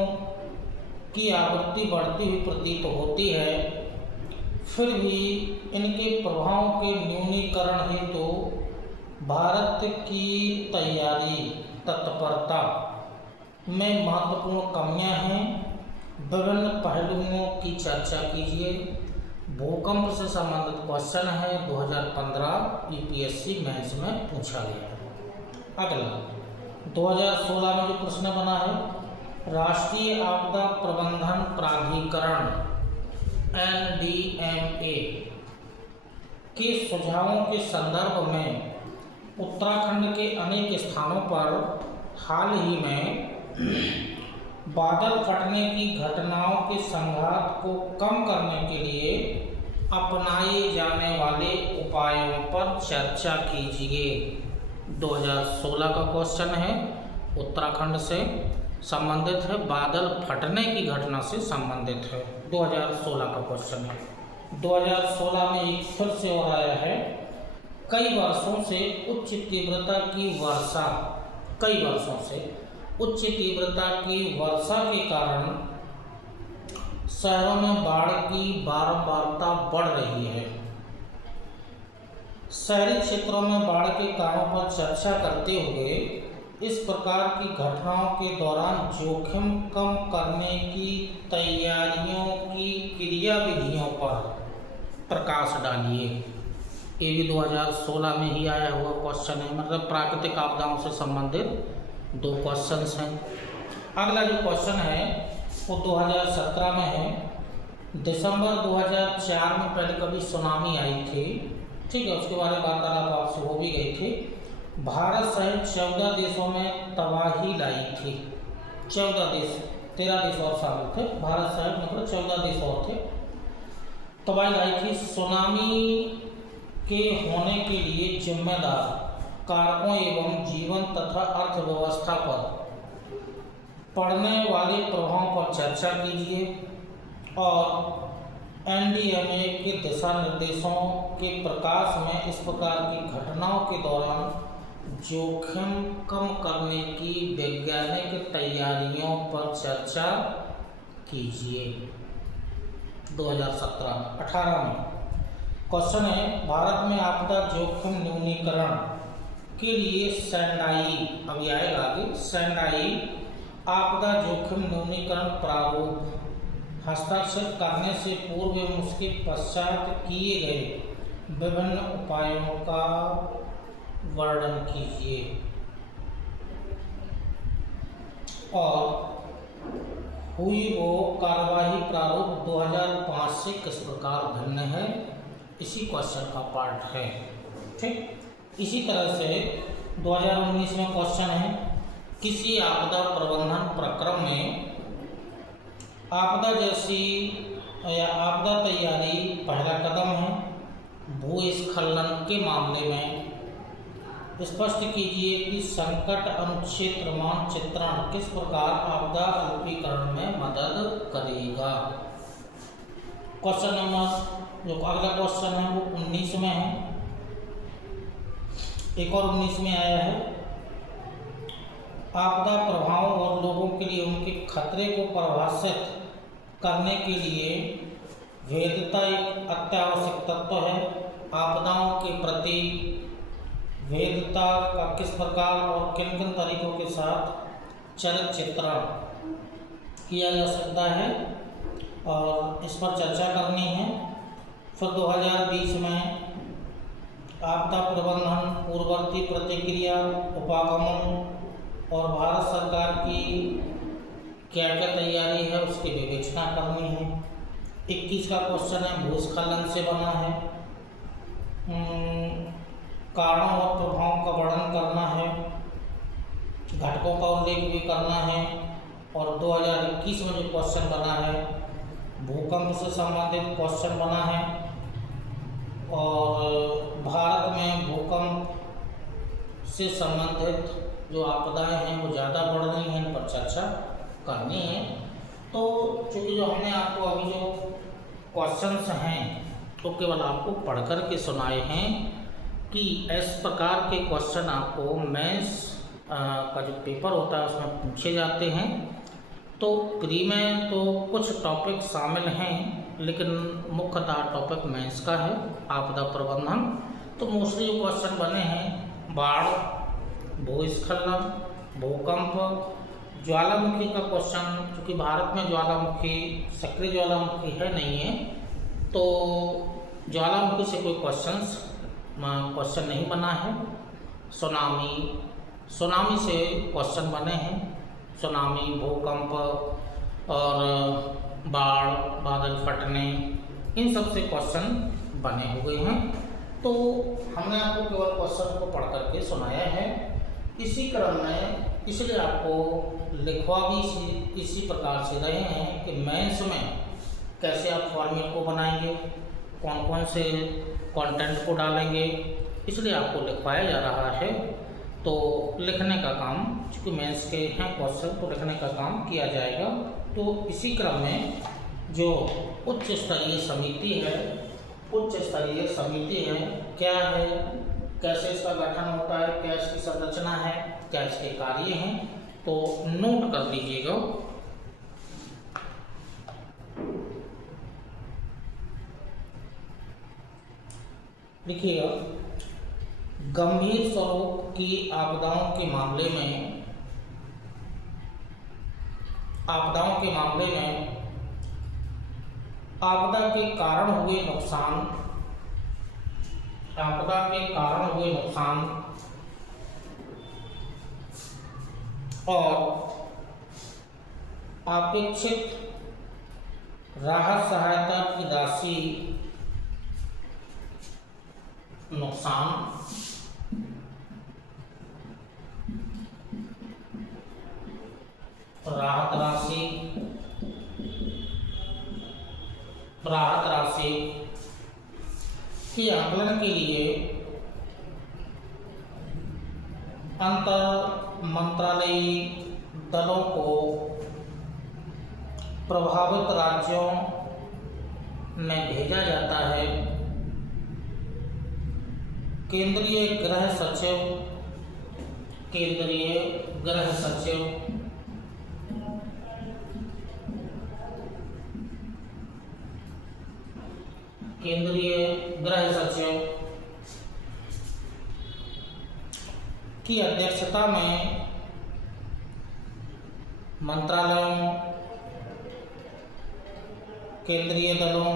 की आवृत्ति बढ़ती हुई प्रतीत होती है, फिर भी इनके प्रभाव के न्यूनीकरण हेतु भारत की तैयारी तत्परता में महत्वपूर्ण कमियां हैं, विभिन्न पहलुओं की चर्चा कीजिए। भूकंप से संबंधित क्वेश्चन है, 2015 यूपीएससी मेंस में पूछा गया। अगला 2016 में जो प्रश्न बना है, राष्ट्रीय आपदा प्रबंधन प्राधिकरण NDMA के सुझावों के संदर्भ में उत्तराखंड के अनेक स्थानों पर हाल ही में बादल फटने की घटनाओं के संघात को कम करने के लिए अपनाए जाने वाले उपायों पर चर्चा कीजिए। 2016 का क्वेश्चन है, उत्तराखंड से संबंधित है, बादल फटने की घटना से संबंधित है। 2016 का क्वेश्चन है। 2016 में एक फिर से हो रहा है, कई वर्षों से उच्च तीव्रता की वर्षा के कारण शहरों में बाढ़ की बारंबारता बढ़ रही है। शहरी क्षेत्रों में बाढ़ के कारणों पर चर्चा करते हुए इस प्रकार की घटनाओं के दौरान जोखिम कम करने की तैयारियों की क्रियाविधियों पर प्रकाश डालिए। ये भी 2016 में ही आया हुआ क्वेश्चन है, मतलब प्राकृतिक आपदाओं से संबंधित 2 क्वेश्चंस हैं। अगला जो क्वेश्चन है वो 2017 में है। दिसंबर 2004 में पहले कभी सुनामी आई थी, ठीक है, उसके बारे में वार्तालाप आपसे हो भी गई थी। भारत सहित 14 देशों में तबाही लाई थी। 14 देश, 13 देश और शामिल थे, भारत सहित मतलब 14 देश और थे, तबाही लाई थी। सुनामी के होने के लिए जिम्मेदार कारकों एवं जीवन तथा अर्थव्यवस्था पर पड़ने वाले प्रभावों पर चर्चा कीजिए और NDMA के दिशा निर्देशों के प्रकाश में इस प्रकार की घटनाओं के दौरान जोखिम कम करने की वैज्ञानिक तैयारियों पर चर्चा कीजिए। 2018 में क्वेश्चन है, भारत में आपदा जोखिम न्यूनीकरण के लिए सेंडाई, अभी आएगा आगे, सेंडाई आपदा जोखिम न्यूनीकरण प्रारूप हस्ताक्षर करने से पूर्व एवं उसके पश्चात किए गए विभिन्न उपायों का वर्णन कीजिए और हुई वो कार्यवाही प्रारूप 2005 से किस प्रकार भिन्न है, इसी क्वेश्चन का पार्ट है। ठीक, इसी तरह से 2019 में क्वेश्चन है, किसी आपदा प्रबंधन प्रक्रम में आपदा जैसी या आपदा तैयारी पहला कदम है। भूस्खलन के मामले में स्पष्ट कीजिए कि संकट अनुक्षेत्र मानचित्रण किस प्रकार आपदा अल्पीकरण में मदद करेगा। क्वेश्चन नंबर जो अगला क्वेश्चन है वो 19 में है, एक और 19 में आया है। आपदा प्रभाव और लोगों के लिए उनके खतरे को परिभाषित करने के लिए भेद्यता एक अत्यावश्यक तत्व है। आपदाओं के प्रति भेद्यता का किस प्रकार और किन किन तरीकों के साथ चरित्र किया जा सकता है और इस पर चर्चा करनी है। फिर 2020 में आपदा प्रबंधन पूर्ववर्ती प्रतिक्रिया, उपागमन और भारत सरकार की क्या क्या तैयारी है उसकी विवेचना करनी है। 21 का क्वेश्चन है, भूस्खलन से बना है, कारणों और प्रभावों का वर्णन करना है, घटकों का उल्लेख भी करना है। और 2021 में जो क्वेश्चन बना है भूकंप से संबंधित क्वेश्चन बना है और भारत में भूकंप से संबंधित जो आपदाएं हैं वो ज़्यादा बढ़ रही हैं, इन पर चर्चा करनी है। तो चूँकि जो हमने आपको अभी जो क्वेश्चंस हैं तो केवल आपको पढ़ कर के सुनाए हैं कि इस प्रकार के क्वेश्चन आपको मेंस का जो पेपर होता है उसमें पूछे जाते हैं। तो प्री में तो कुछ टॉपिक शामिल हैं लेकिन मुख्यतः टॉपिक मेंस का है, आपदा प्रबंधन। तो मोस्टली जो क्वेश्चन बने हैं बाढ़, भूस्खलन, भूकंप, ज्वालामुखी का क्वेश्चन, क्योंकि भारत में ज्वालामुखी सक्रिय ज्वालामुखी है नहीं है, तो ज्वालामुखी से कोई क्वेश्चन नहीं बना है। सुनामी से क्वेश्चन बने हैं। सुनामी, भूकंप और बाढ़, बादल फटने, इन सब से क्वेश्चन बने हुए हैं। तो हमने आपको केवल क्वेश्चन को पढ़ करके सुनाया है इसी क्रम में, इसलिए आपको लिखवा भी इसी प्रकार से रहे हैं कि मेंस में कैसे आप फॉर्मेट को बनाएंगे, कौन कौन से कंटेंट को डालेंगे, इसलिए आपको लिखवाया जा रहा है। तो लिखने का काम, चूँकि मेंस के हैं क्वेश्चन, तो लिखने का काम किया जाएगा। तो इसी क्रम में जो उच्च स्तरीय समिति है क्या है, कैसे इसका गठन होता है, क्या इसकी संरचना है, क्या इसके कार्य हैं, तो नोट कर लीजिएगा। लिखिएगा, गंभीर स्वरूप की आपदाओं के मामले में आपदा के कारण हुए नुकसान और अपेक्षित राहत सहायता की राशि राहत राशि के आकलन के लिए अंतर मंत्रालयी दलों को प्रभावित राज्यों में भेजा जाता है। केंद्रीय गृह सचिव की अध्यक्षता में मंत्रालयों, केंद्रीय दलों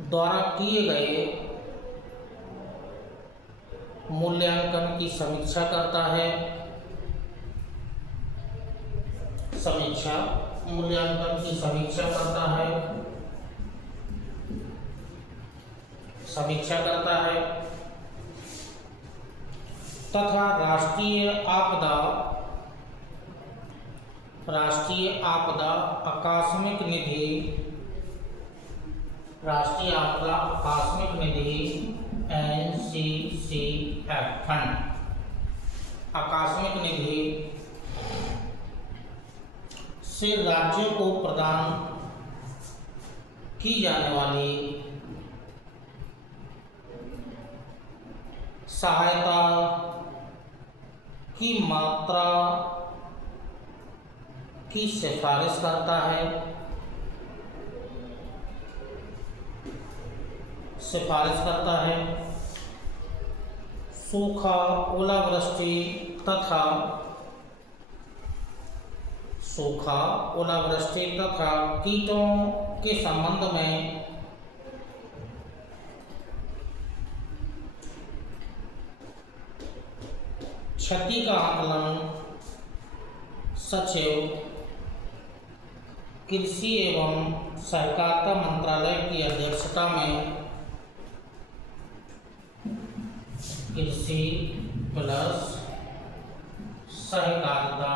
द्वारा किए गए मूल्यांकन की समीक्षा करता है। तथा राष्ट्रीय आपदा आकस्मिक निधि NCCF फंड, आकस्मिक निधि से राज्यों को प्रदान की जाने वाली सहायता की मात्रा की सिफारिश करता है। सूखा, ओलावृष्टि तथा कीटों के संबंध में क्षति का आकलन सचिव, कृषि एवं सहकारिता मंत्रालय की अध्यक्षता में कृषि प्लस सहकारिता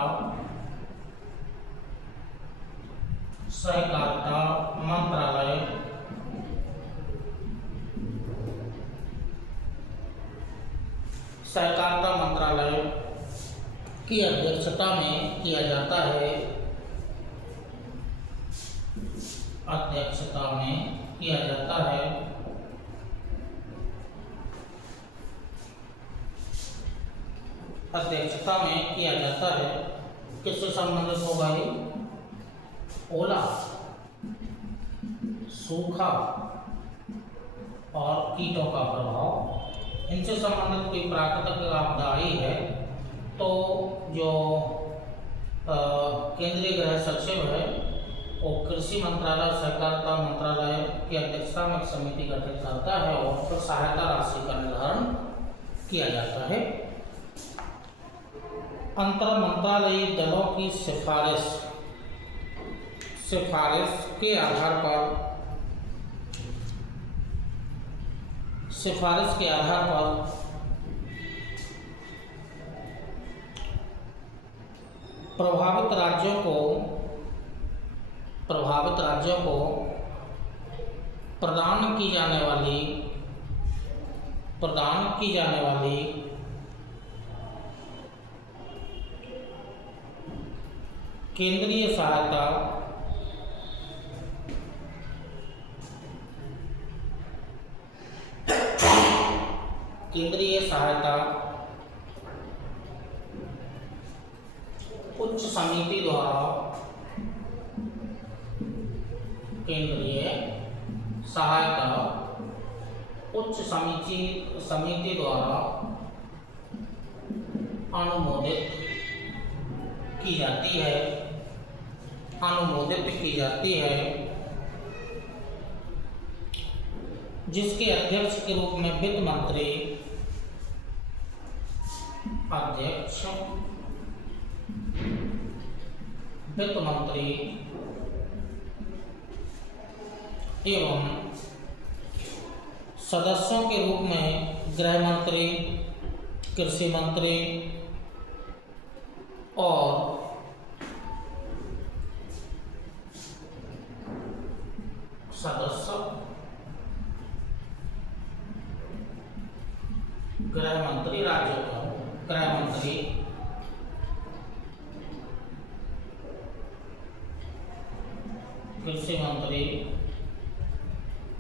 मंत्रालय की अध्यक्षता में किया जाता है। किससे संबंधित होगा ये? ओला, सूखा और कीटों का प्रभाव इनसे संबंधित कोई प्राकृतिक आपदा आई है तो जो केंद्रीय गृह सचिव है वो कृषि मंत्रालय सहकारिता मंत्रालय की अध्यक्षता में एक समिति गठित करता है और फिर सहायता राशि का निर्धारण किया जाता है। अंतर मंत्रालयीय दलों की सिफारिश के आधार पर प्रभावित राज्यों को प्रदान की जाने वाली केंद्रीय सहायता उच्च समिति द्वारा अनुमोदित की जाती है जिसके अध्यक्ष के रूप में वित्त मंत्री एवं सदस्यों के रूप में गृह मंत्री, कृषि मंत्री और गृह मंत्री राज्यों का गृह मंत्री कृषि मंत्री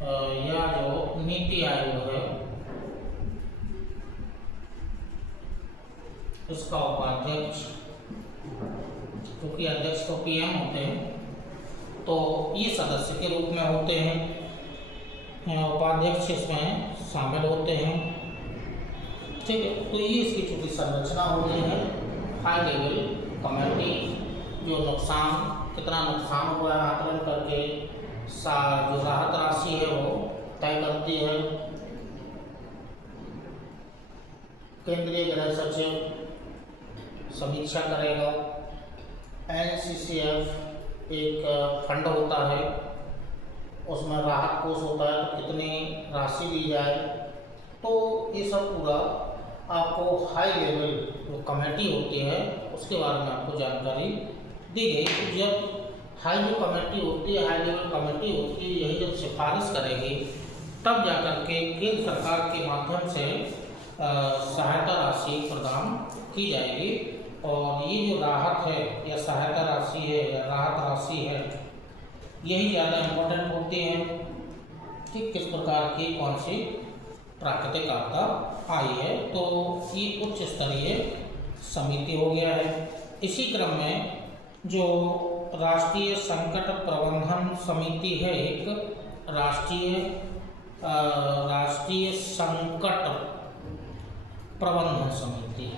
या जो नीति आयोग है इसका उपाध्यक्ष, क्योंकि अध्यक्ष तो पीएम होते हैं तो ये सदस्य के रूप में होते हैं, उपाध्यक्ष इसमें शामिल होते हैं। ठीक है, तो ये इसकी चूंकि संरचना होती है। हाई लेवल कमेटी जो कितना नुकसान हुआ है आकलन करके जो राहत राशि है वो तय करती है। केंद्रीय गृह सचिव समीक्षा करेगा। NCCF एक फंड होता है, उसमें राहत कोष होता है, तो कितनी राशि दी जाए, तो ये सब पूरा आपको हाई लेवल जो कमेटी होती है उसके बारे में आपको जानकारी दी गई। तो जब हाई जो कमेटी होती है, हाई लेवल कमेटी होती है, यही जब सिफारिश करेगी तब जाकर के केंद्र सरकार के माध्यम से सहायता राशि प्रदान की जाएगी। और ये जो राहत है या सहायता राशि है या राहत राशि है, यही ज़्यादा इम्पोर्टेंट होती है कि किस प्रकार की कौन सी प्राकृतिक आपदा आई है। तो ये उच्च स्तरीय समिति हो गया है। इसी क्रम में जो राष्ट्रीय संकट प्रबंधन समिति है, एक राष्ट्रीय संकट प्रबंधन समिति,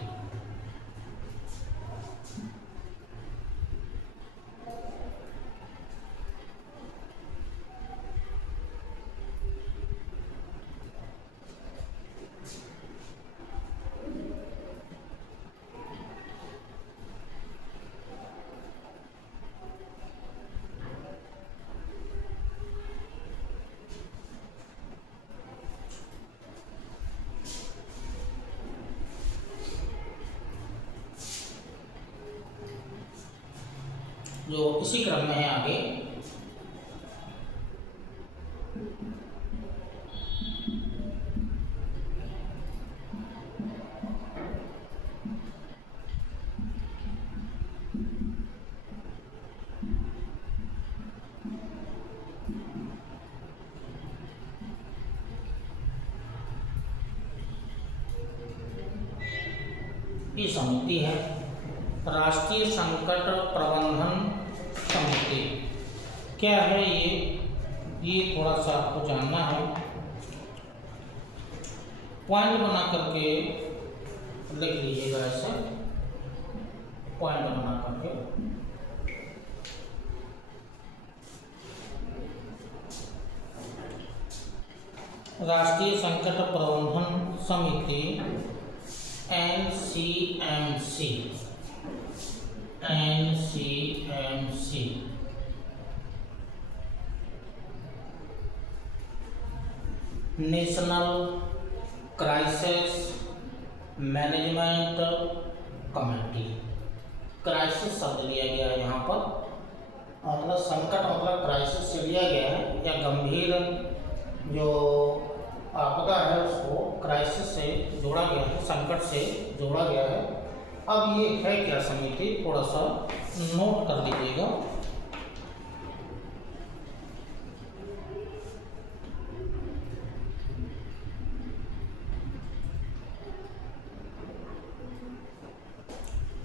जो इसी क्रम में है आगे। ये समिति है राष्ट्रीय संकट प्रबंधन समिति। क्या है ये थोड़ा सा आपको जानना है। पॉइंट बना करके लिख लीजिएगा, ऐसे पॉइंट बना करके। राष्ट्रीय संकट प्रबंधन समिति NCMC national crisis management committee. Crisis शब्द लिया गया है यहाँ पर, मतलब संकट मतलब क्राइसिस से लिया गया है, या गंभीर जो आपदा है उसको क्राइसिस से जोड़ा गया है, संकट से जोड़ा गया है। अब ये है क्या समिति, थोड़ा सा नोट कर लीजिएगा।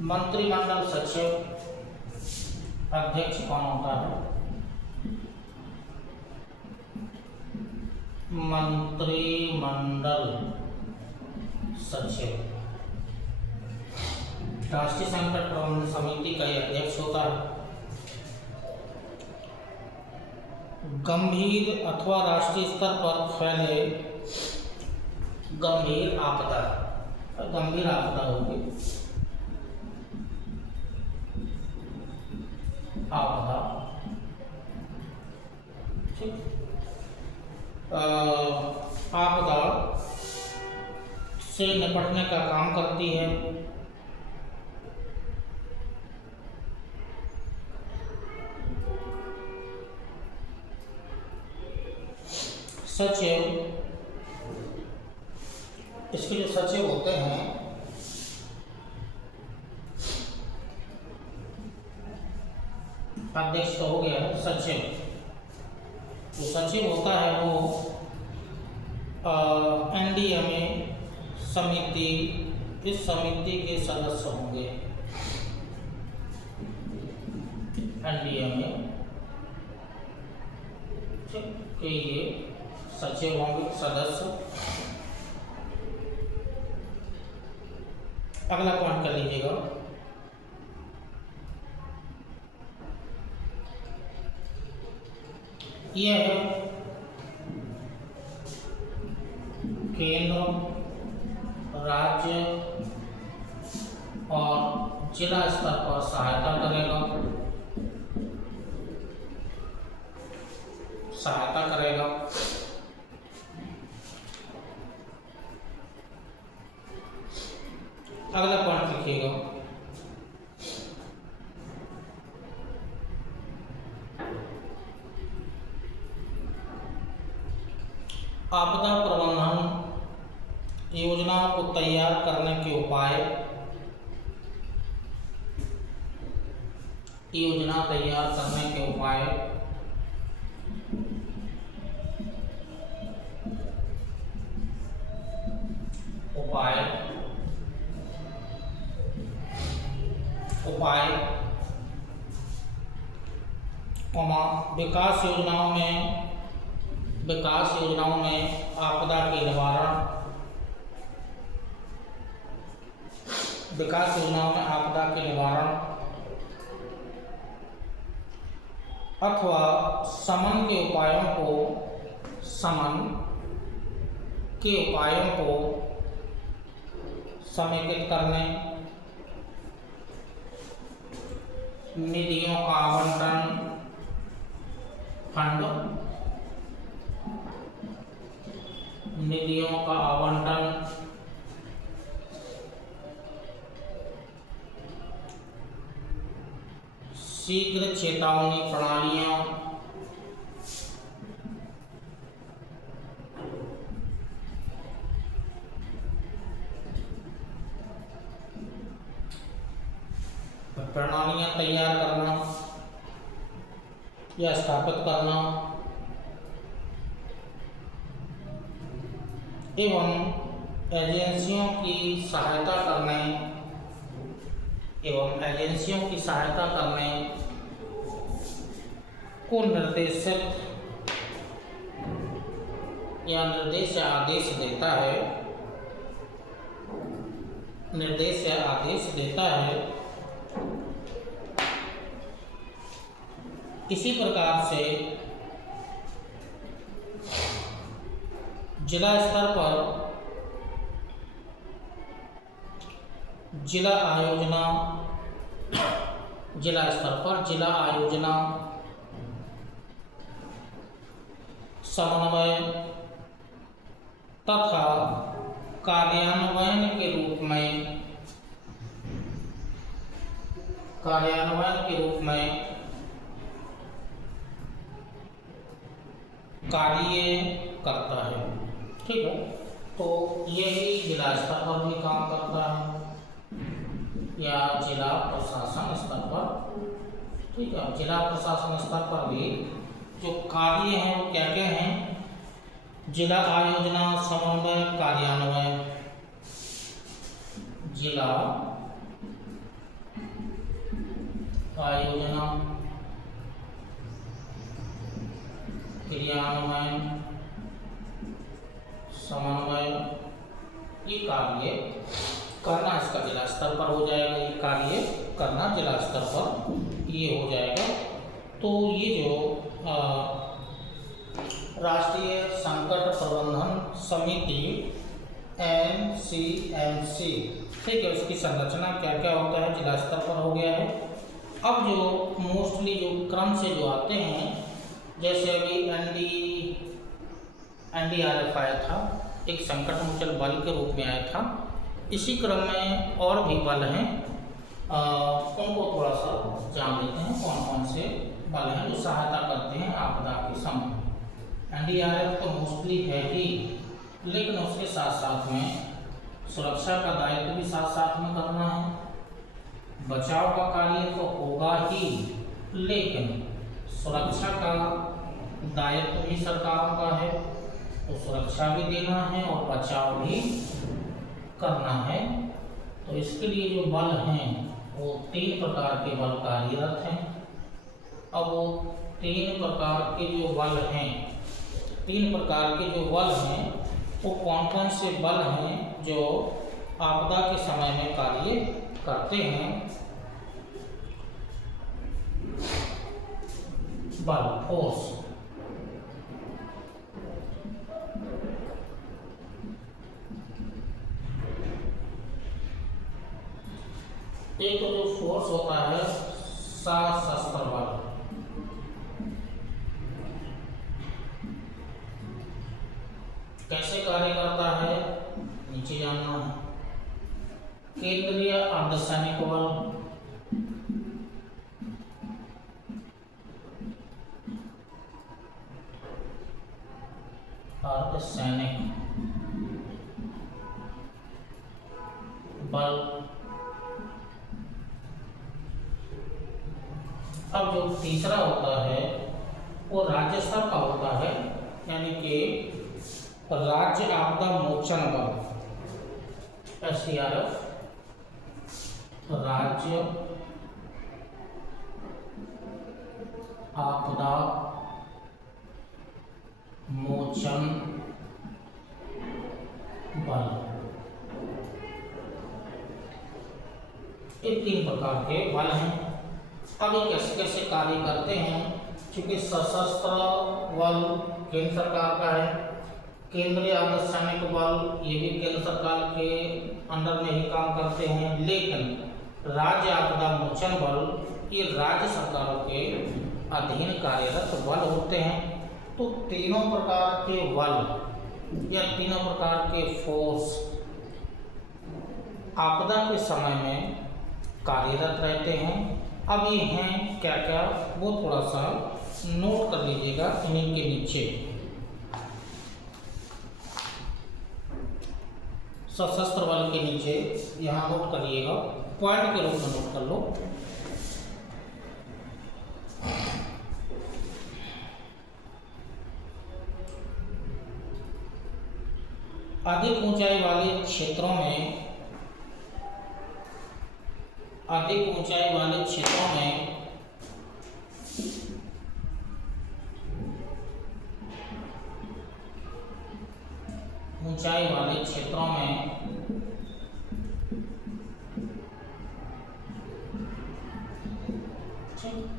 मंत्रिमंडल सचिव, अध्यक्ष कौन होता है? मंत्रिमंडल सचिव। राष्ट्रीय संकट प्रबंधन समिति का यह अध्यक्ष होता है। गंभीर अथवा राष्ट्रीय स्तर पर फैले गंभीर आपदा, गंभीर आपदा होगी, आपदा, ठीक, आपदा से निपटने का काम करती है। सचिव, इसके जो सचिव होते हैं अध्यक्ष तो हो गया सचिव, जो सचिव होता है वो NDMA समिति, इस समिति के सदस्य होंगे। NDMA के ये सचिव होंगे, सदस्य। अगला पॉइंट कर लीजिएगा, यह है केंद्र, राज्य और जिला स्तर पर सहायता करेगा, सहायता करेगा। अगला पॉइंट लिखिएगा, आपदा प्रबंधन योजना को तैयार करने के उपाय, योजना तैयार करने के उपाय, उपाय, उपाय, विकास योजनाओं में, विकास योजनाओं में आपदा के निवारण, विकास योजनाओं में आपदा के निवारण अथवा शमन के उपायों को, शमन के उपायों को समेकित करने, निधियों का आवंटन, फंड, निधियों का आवंटन, शीघ्र चेतावनी प्रणालियां, प्रणालियां तैयार करना या स्थापित करना एवं एजेंसियों की सहायता करने, एवं एजेंसियों की सहायता करने को निर्देशित या निर्देश या आदेश देता है। निर्देश या आदेश देता है। इसी प्रकार से जिला स्तर पर जिला आयोजना समन्वय तथा कार्यान्वयन के रूप में कार्य करता है। ठीक है, तो यही जिला स्तर पर भी काम करता है या जिला प्रशासन स्तर पर। ठीक है, जिला प्रशासन स्तर पर भी जो कार्य हैं वो क्या क्या हैं? जिला आयोजना समन्वय कार्यान्वय, जिला आयोजना क्रियान्वयन समन्वय, ये कार्य करना इसका जिला स्तर पर हो जाएगा। ये कार्य करना जिला स्तर पर ये हो जाएगा। तो ये जो राष्ट्रीय संकट प्रबंधन समिति NCMC, ठीक है, उसकी संरचना क्या क्या होता है जिला स्तर पर हो गया है। अब जो मोस्टली जो क्रम से जो आते हैं, जैसे अभी NDRF आया था, एक संकट मोचन बल के रूप में आया था। इसी क्रम में और भी बल हैं, उनको थोड़ा सा जान लेते हैं कौन कौन से बल हैं जो सहायता करते हैं आपदा के समय। NDRF तो मोस्टली है ही, लेकिन उसके साथ साथ में सुरक्षा का दायित्व भी साथ साथ में करना है। बचाव का कार्य तो होगा ही, लेकिन सुरक्षा का दायित्व भी सरकारों का है, तो सुरक्षा भी देना है और बचाव भी करना है। तो इसके लिए जो बल हैं वो 3 प्रकार के बल कार्यरत हैं। अब वो 3 प्रकार के जो बल हैं, 3 प्रकार के जो बल हैं वो कौन कौन से बल हैं जो आपदा के समय में कार्य करते हैं? बल, फोर्स, एक तो जो फोर्स होता है सशस्त्र बल, कैसे कार्य करता है नीचे जानना है। केंद्रीय अर्धसैनिक बल, अर्धसैनिक बल। अब जो तीसरा होता है वो राज्य स्तर का होता है, यानी कि राज्य आपदा मोचन बल, SDRF, राज्य आपदा मोचन बल। ये 3 प्रकार के बल हैं। अब ये कैसे कैसे कार्य करते हैं? क्योंकि सशस्त्र बल केंद्र सरकार का है, केंद्रीय अर्धसैनिक बल ये भी केंद्र सरकार के अंडर में ही काम करते हैं, लेकिन राज्य आपदा मोचन बल ये राज्य सरकारों के अधीन कार्यरत बल होते हैं। तो तीनों प्रकार के बल या तीनों प्रकार के फोर्स आपदा के समय में कार्यरत रहते हैं। अब ये हैं क्या क्या, वो थोड़ा सा नोट कर लीजिएगा इन्हीं के नीचे। सशस्त्र बल के नीचे यहाँ नोट करिएगा, पॉइंट के रूप में नोट कर लो। अधिक ऊंचाई वाले क्षेत्रों में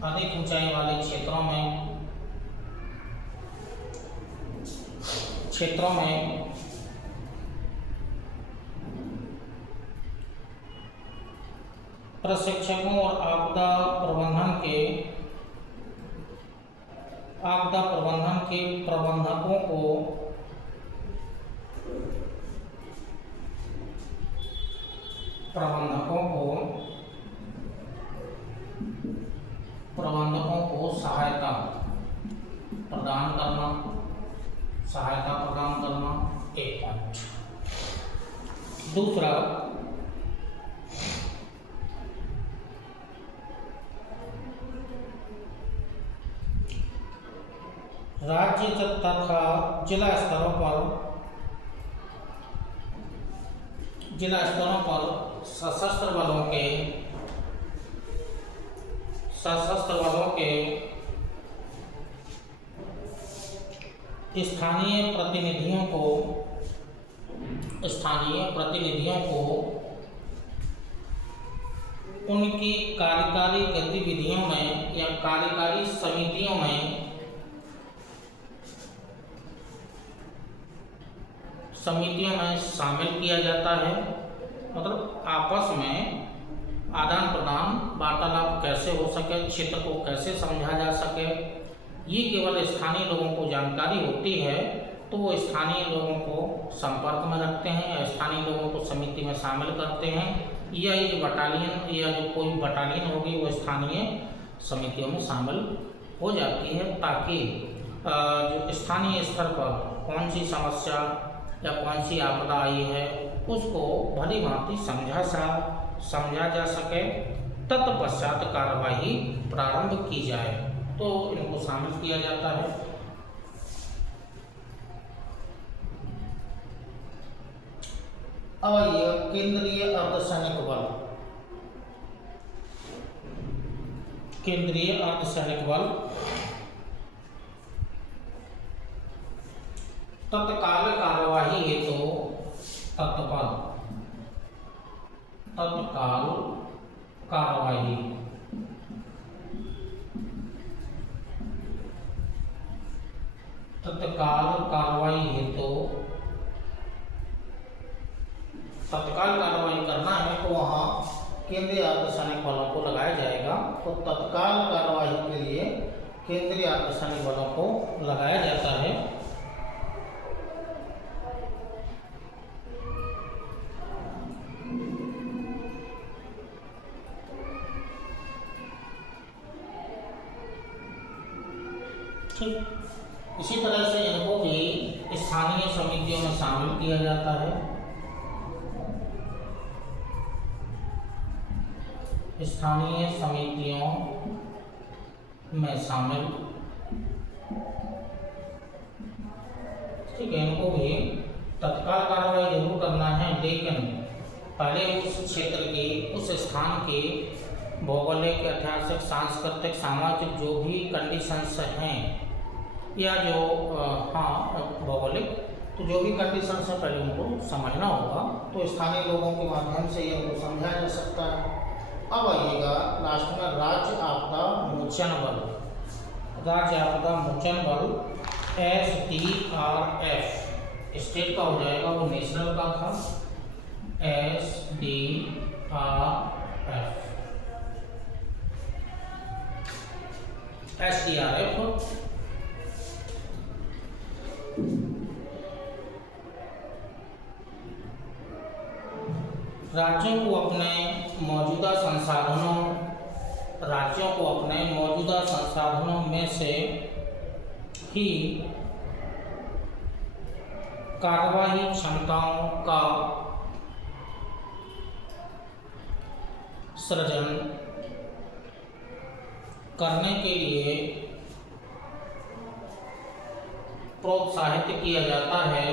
अधिक ऊंचाई वाले क्षेत्रों में प्रशिक्षकों और आपदा प्रबंधन के प्रबंधकों को सहायता प्रदान करना एक पॉइंट। दूसरा, राज्य तथा जिला स्तरों पर सशस्त्र बलों के स्थानीय प्रतिनिधियों को उनकी कार्यकारी गतिविधियों में या कार्यकारी समितियों में शामिल किया जाता है। मतलब आपस में आदान प्रदान वार्तालाप कैसे हो सके, क्षेत्र को कैसे समझा जा सके, ये केवल स्थानीय लोगों को जानकारी होती है तो वो स्थानीय लोगों को संपर्क में रखते हैं या स्थानीय लोगों को समिति में शामिल करते हैं, या ये बटालियन या जो कोई बटालियन होगी वो स्थानीय समितियों में शामिल हो जाती है, ताकि जो स्थानीय स्तर पर कौन सी समस्या या कौन सी आपदा आई है उसको भली भांति समझा जा सके, तत्पश्चात कार्यवाही प्रारंभ की जाए, तो इनको शामिल किया जाता है। अब ये केंद्रीय अर्धसैनिक बल तत्काल कार्यवाही हेतु तत्काल कार्यवाही तत्काल कार्रवाई करना है तो वहाँ केंद्रीय अर्धसैनिक बलों को लगाया जाएगा। तो तत्काल कार्रवाई के लिए केंद्रीय अर्धसैनिक बलों को लगाया जाता है। इसी तरह से इनको भी स्थानीय समितियों में शामिल किया जाता है। स्थानीय समितियों में शामिल, ठीक है, इनको भी तत्काल कार्रवाई जरूर करना है, लेकिन पहले उस क्षेत्र की, उस स्थान की भौगोलिक, ऐतिहासिक, सांस्कृतिक, सामाजिक जो भी कंडीशंस हैं या जो भौगोलिक, तो जो भी कंडीशंस है पहले उनको समझना होगा। तो स्थानीय लोगों के माध्यम से ये उनको समझाया जा सकता है। अब आइएगा लास्ट में राज्य आपदा मोचन बल SDRF, स्टेट का हो जाएगा, वो नेशनल का था। SDRF राज्यों को अपने मौजूदा संसाधनों में से ही कार्यवाही क्षमताओं का सृजन करने के लिए प्रोत्साहित किया जाता है।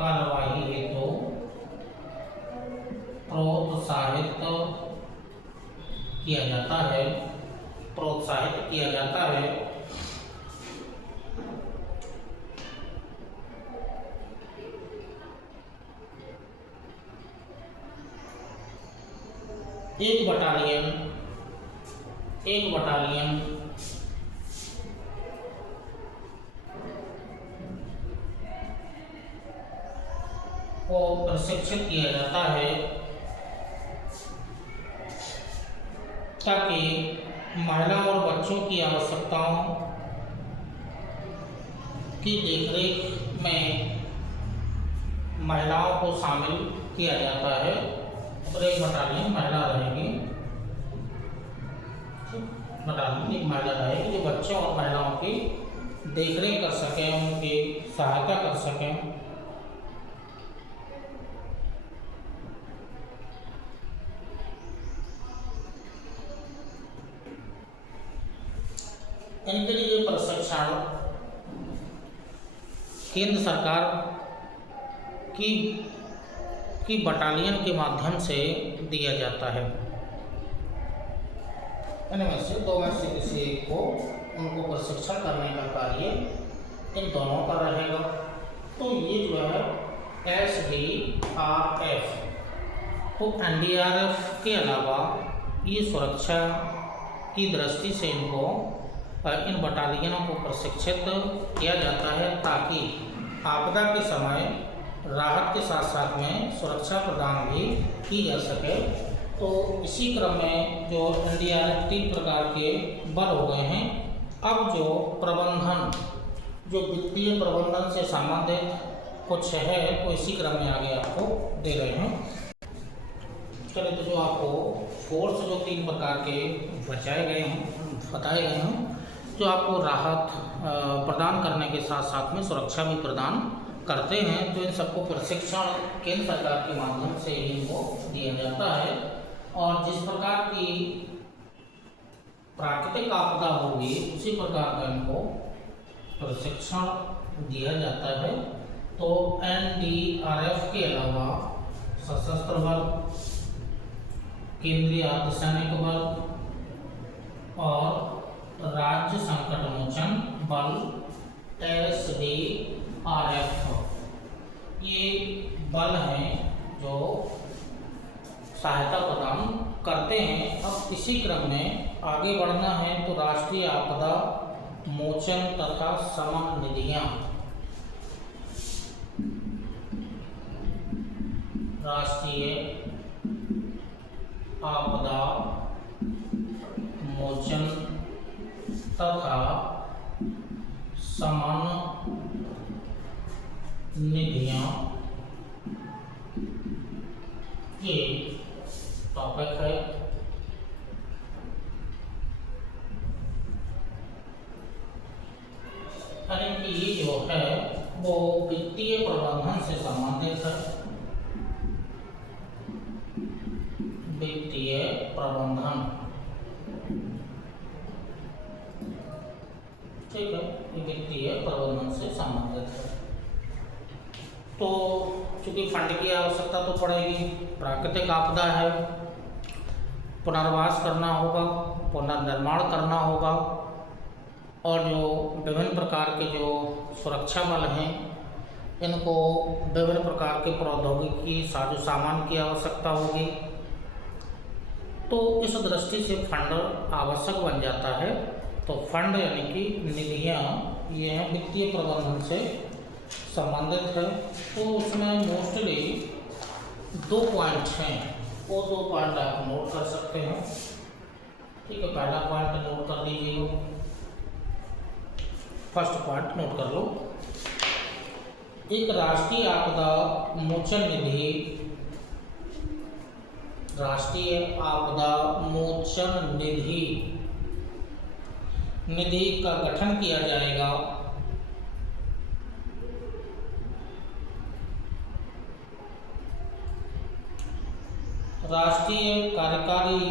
कार्यवाही हेतु प्रोत्साहित किया जाता है। एक बटालियन को प्रशिक्षित किया जाता है ताकि महिला और बच्चों की आवश्यकताओं की देखरेख में महिलाओं को शामिल किया जाता है। और एक बटालियन महिला रहेगी, एक महिला रहेगी जो बच्चों और महिलाओं की देखरेख कर सकें, उनकी सहायता कर सकें। इनके लिए प्रशिक्षण केंद्र सरकार की बटालियन के माध्यम से दिया जाता है। इनमें से दो में से किसी एक को उनको प्रशिक्षण करने का कार्य इन दोनों का रहेगा। तो ये जो है SDRF, तो NDRF के अलावा ये सुरक्षा की दृष्टि से इनको इन बटालियनों को प्रशिक्षित किया जाता है ताकि आपदा के समय राहत के साथ साथ में सुरक्षा प्रदान भी की जा सके। तो इसी क्रम में जो NDRF 3 प्रकार के बल हो गए हैं। अब जो प्रबंधन, जो वित्तीय प्रबंधन से संबंधित कुछ है, तो इसी क्रम में आगे आपको दे रहे हैं। चलिए, तो जो आपको फोर्स जो 3 प्रकार के बताए गए हैं, जो आपको राहत प्रदान करने के साथ साथ में सुरक्षा भी प्रदान करते हैं, तो इन सबको प्रशिक्षण केंद्र सरकार के माध्यम से इनको दिया जाता है। और जिस प्रकार की प्राकृतिक आपदा होगी उसी प्रकार का इनको प्रशिक्षण दिया जाता है। तो NDRF के अलावा सशस्त्र बल, केंद्रीय अर्धसैनिक बल और राज्य संकट मोचन बल SDRF, ये बल हैं जो सहायता प्रदान करते हैं। अब इसी क्रम में आगे बढ़ना है तो राष्ट्रीय आपदा मोचन तथा शमन निधियां, राष्ट्रीय आपदा मोचन तथा शमन निधियां, ये टॉपिक है। यानी ये जो है वो वित्तीय प्रबंधन से संबंधित है। वित्तीय प्रबंधन, ठीक है, वित्तीय प्रबंधन से संबंधित है। तो चूंकि फंड की आवश्यकता तो पड़ेगी, प्राकृतिक आपदा है, पुनर्वास करना होगा, पुनर्निर्माण करना होगा, और जो विभिन्न प्रकार के जो सुरक्षा बल हैं इनको विभिन्न प्रकार के प्रौद्योगिकी साजो सामान की आवश्यकता होगी। तो इस दृष्टि से फंड आवश्यक बन जाता है। तो फंड यानी कि निधियाँ ये हैं, वित्तीय प्रबंधन से संबंधित है। तो उसमें मोस्टली 2 पॉइंट हैं, वो 2 पॉइंट आप नोट कर सकते हैं। ठीक है, पहला पॉइंट नोट कर लीजिएगा, फर्स्ट पॉइंट नोट कर लो। एक राष्ट्रीय आपदा मोचन निधि, राष्ट्रीय आपदा मोचन निधि का गठन किया जाएगा राष्ट्रीय कार्यकारी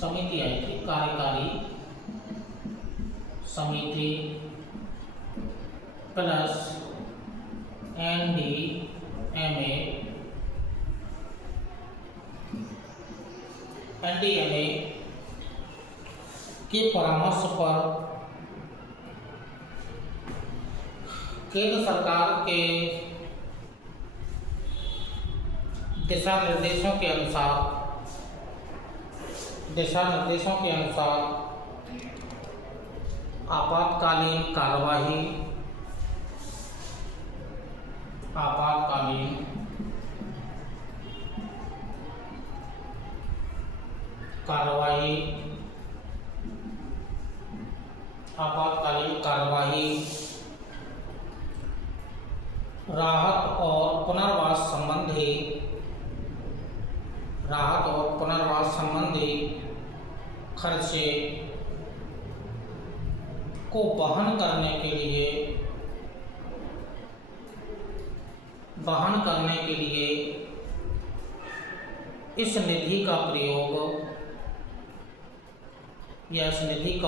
समिति आई थी, कार्यकारी समिति प्लस NDMA के परामर्श पर केंद्र सरकार के दिशा निर्देशों के अनुसार आपातकालीन कार्यवाही राहत और पुनर्वास संबंधी खर्चे को वहन करने के लिए इस निधि का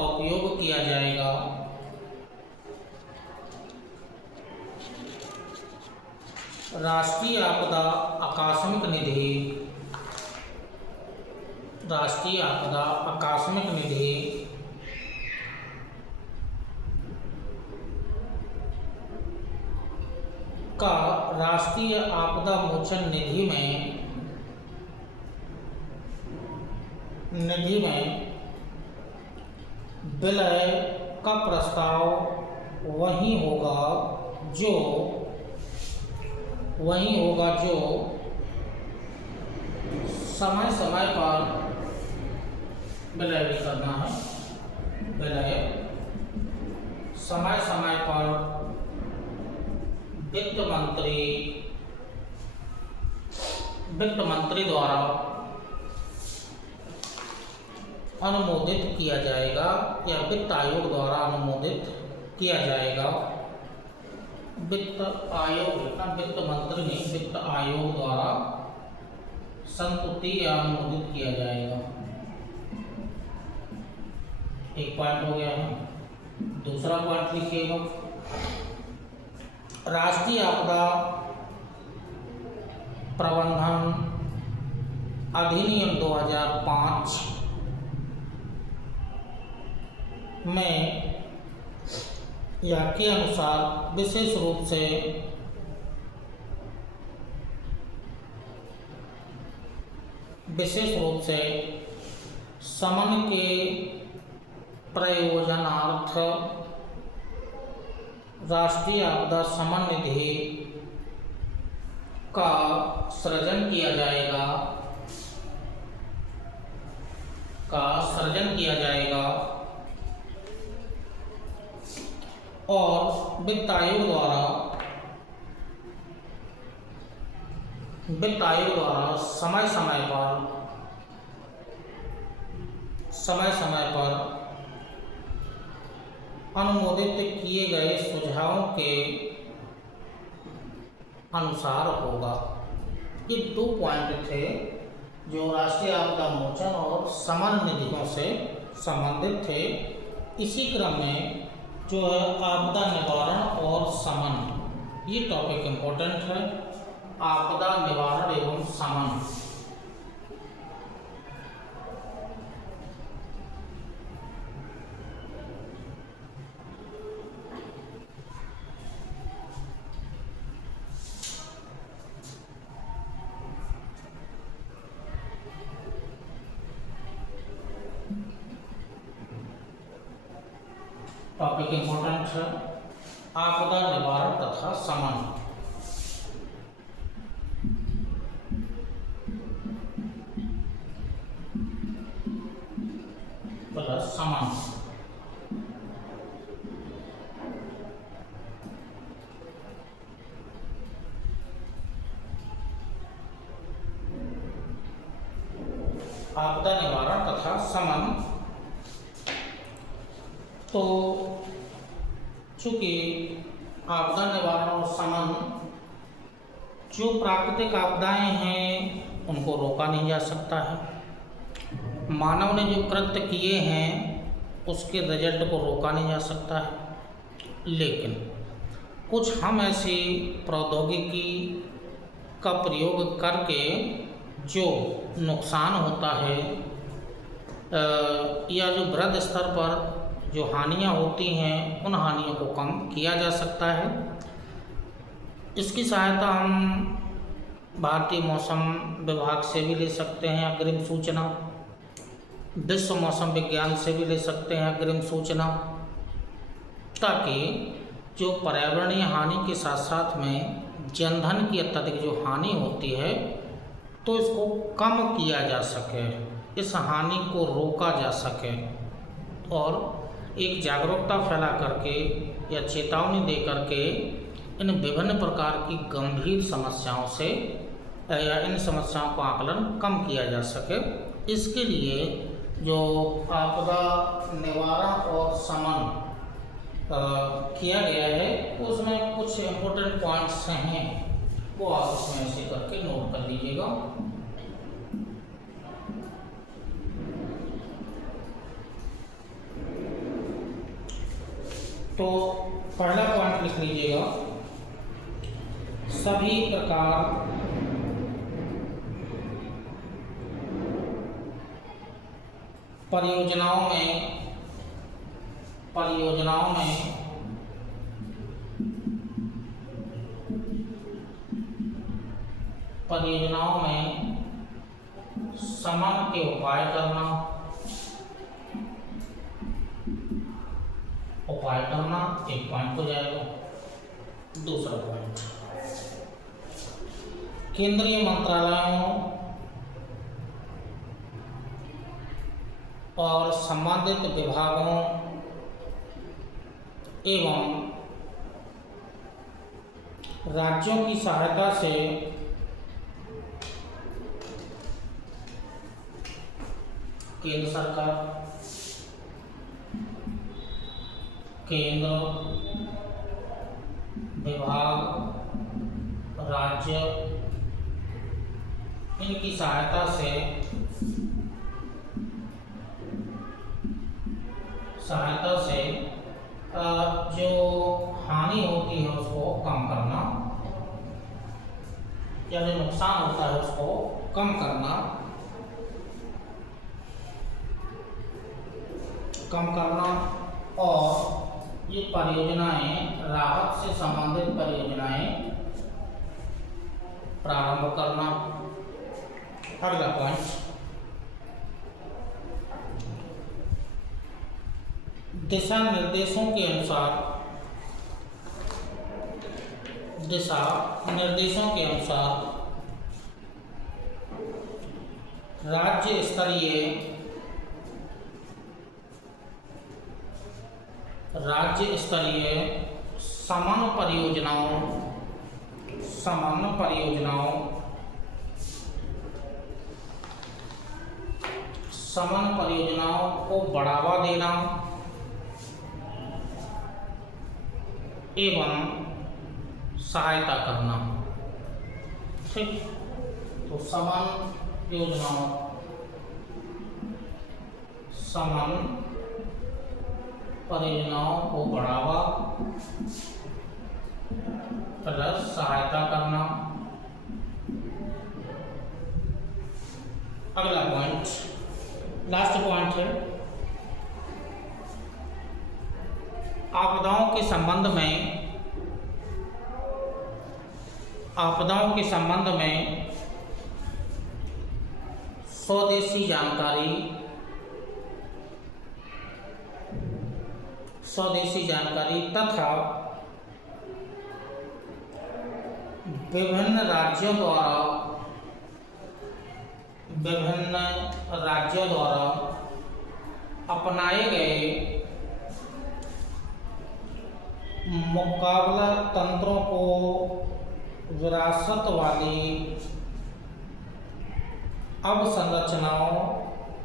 उपयोग किया जाएगा। राष्ट्रीय आपदा आकस्मिक निधि का राष्ट्रीय आपदा मोचन निधि में विलय का प्रस्ताव वही होगा जो समय समय पर विलय भी करना है। समय समय पर वित्त मंत्री द्वारा अनुमोदित किया जाएगा या वित्त आयोग द्वारा अनुमोदित किया जाएगा। वित्त आयोग द्वारा संस्तुति या अनुमोदित किया जाएगा। एक पॉइंट हो गया है। दूसरा पॉइंट लिखिएगा, राष्ट्रीय आपदा प्रबंधन अधिनियम 2005 में या के अनुसार विशेष रूप से शमन के प्रयोजनार्थ राष्ट्रीय आपदा शमन निधि का सृजन किया जाएगा और वित्त आयोग द्वारा समय समय पर अनुमोदित किए गए सुझावों के अनुसार होगा। ये 2 पॉइंट थे जो राष्ट्रीय आपदा मोचन और शमन निधियों से संबंधित थे। इसी क्रम में जो है आपदा निवारण और शमन, ये टॉपिक इम्पोर्टेंट है। आपदा निवारण एवं शमन, टॉपिक इम्पोर्टेंट है। आपदा निवारण तथा शमन, प्लस शमन। आपदा निवारण तथा शमन, तो चूँकि आपदा निवारण और शमन, जो प्राकृतिक आपदाएं हैं उनको रोका नहीं जा सकता है। मानव ने जो कृत्य किए हैं उसके रिजल्ट को रोका नहीं जा सकता है, लेकिन कुछ हम ऐसी प्रौद्योगिकी का प्रयोग करके जो नुकसान होता है या जो बृहद स्तर पर जो हानियाँ होती हैं उन हानियों को कम किया जा सकता है। इसकी सहायता हम भारतीय मौसम विभाग से भी ले सकते हैं अग्रिम सूचना, विश्व मौसम विज्ञान से भी ले सकते हैं अग्रिम सूचना, ताकि जो पर्यावरणीय हानि के साथ साथ में जनधन की अत्यधिक जो हानि होती है तो इसको कम किया जा सके, इस हानि को रोका जा सके और एक जागरूकता फैला करके या चेतावनी दे करके इन विभिन्न प्रकार की गंभीर समस्याओं से या इन समस्याओं का आकलन कम किया जा सके। इसके लिए जो आपदा निवारण और शमन किया गया है उसमें कुछ इम्पोर्टेंट पॉइंट्स हैं, वो आप उसमें ऐसे करके नोट कर लीजिएगा। तो पहला पॉइंट लिख लीजिएगा, सभी प्रकार परियोजनाओं में शमन के उपाय करना एक पॉइंट हो जाएगा। दूसरा पॉइंट, केंद्रीय मंत्रालयों और संबंधित विभागों एवं राज्यों की सहायता से केंद्र सरकार, केंद्र, विभाग, राज्य, इनकी सहायता से जो हानि होती है उसको कम करना या जो नुकसान होता है उसको कम करना और ये परियोजनाएं, राहत से संबंधित परियोजनाएं प्रारंभ करना। अगला पॉइंट, दिशा निर्देशों के अनुसार राज्य स्तरीय समन परियोजनाओं को बढ़ावा देना एवं सहायता करना। ठीक, तो समन परियोजनाओं को बढ़ावा प्लस सहायता करना। अगला पॉइंट, लास्ट पॉइंट है, आपदाओं के संबंध में स्वदेशी जानकारी तथा विभिन्न राज्यों द्वारा अपनाए गए मुकाबला तंत्रों को विरासत वाली अवसंरचनाओं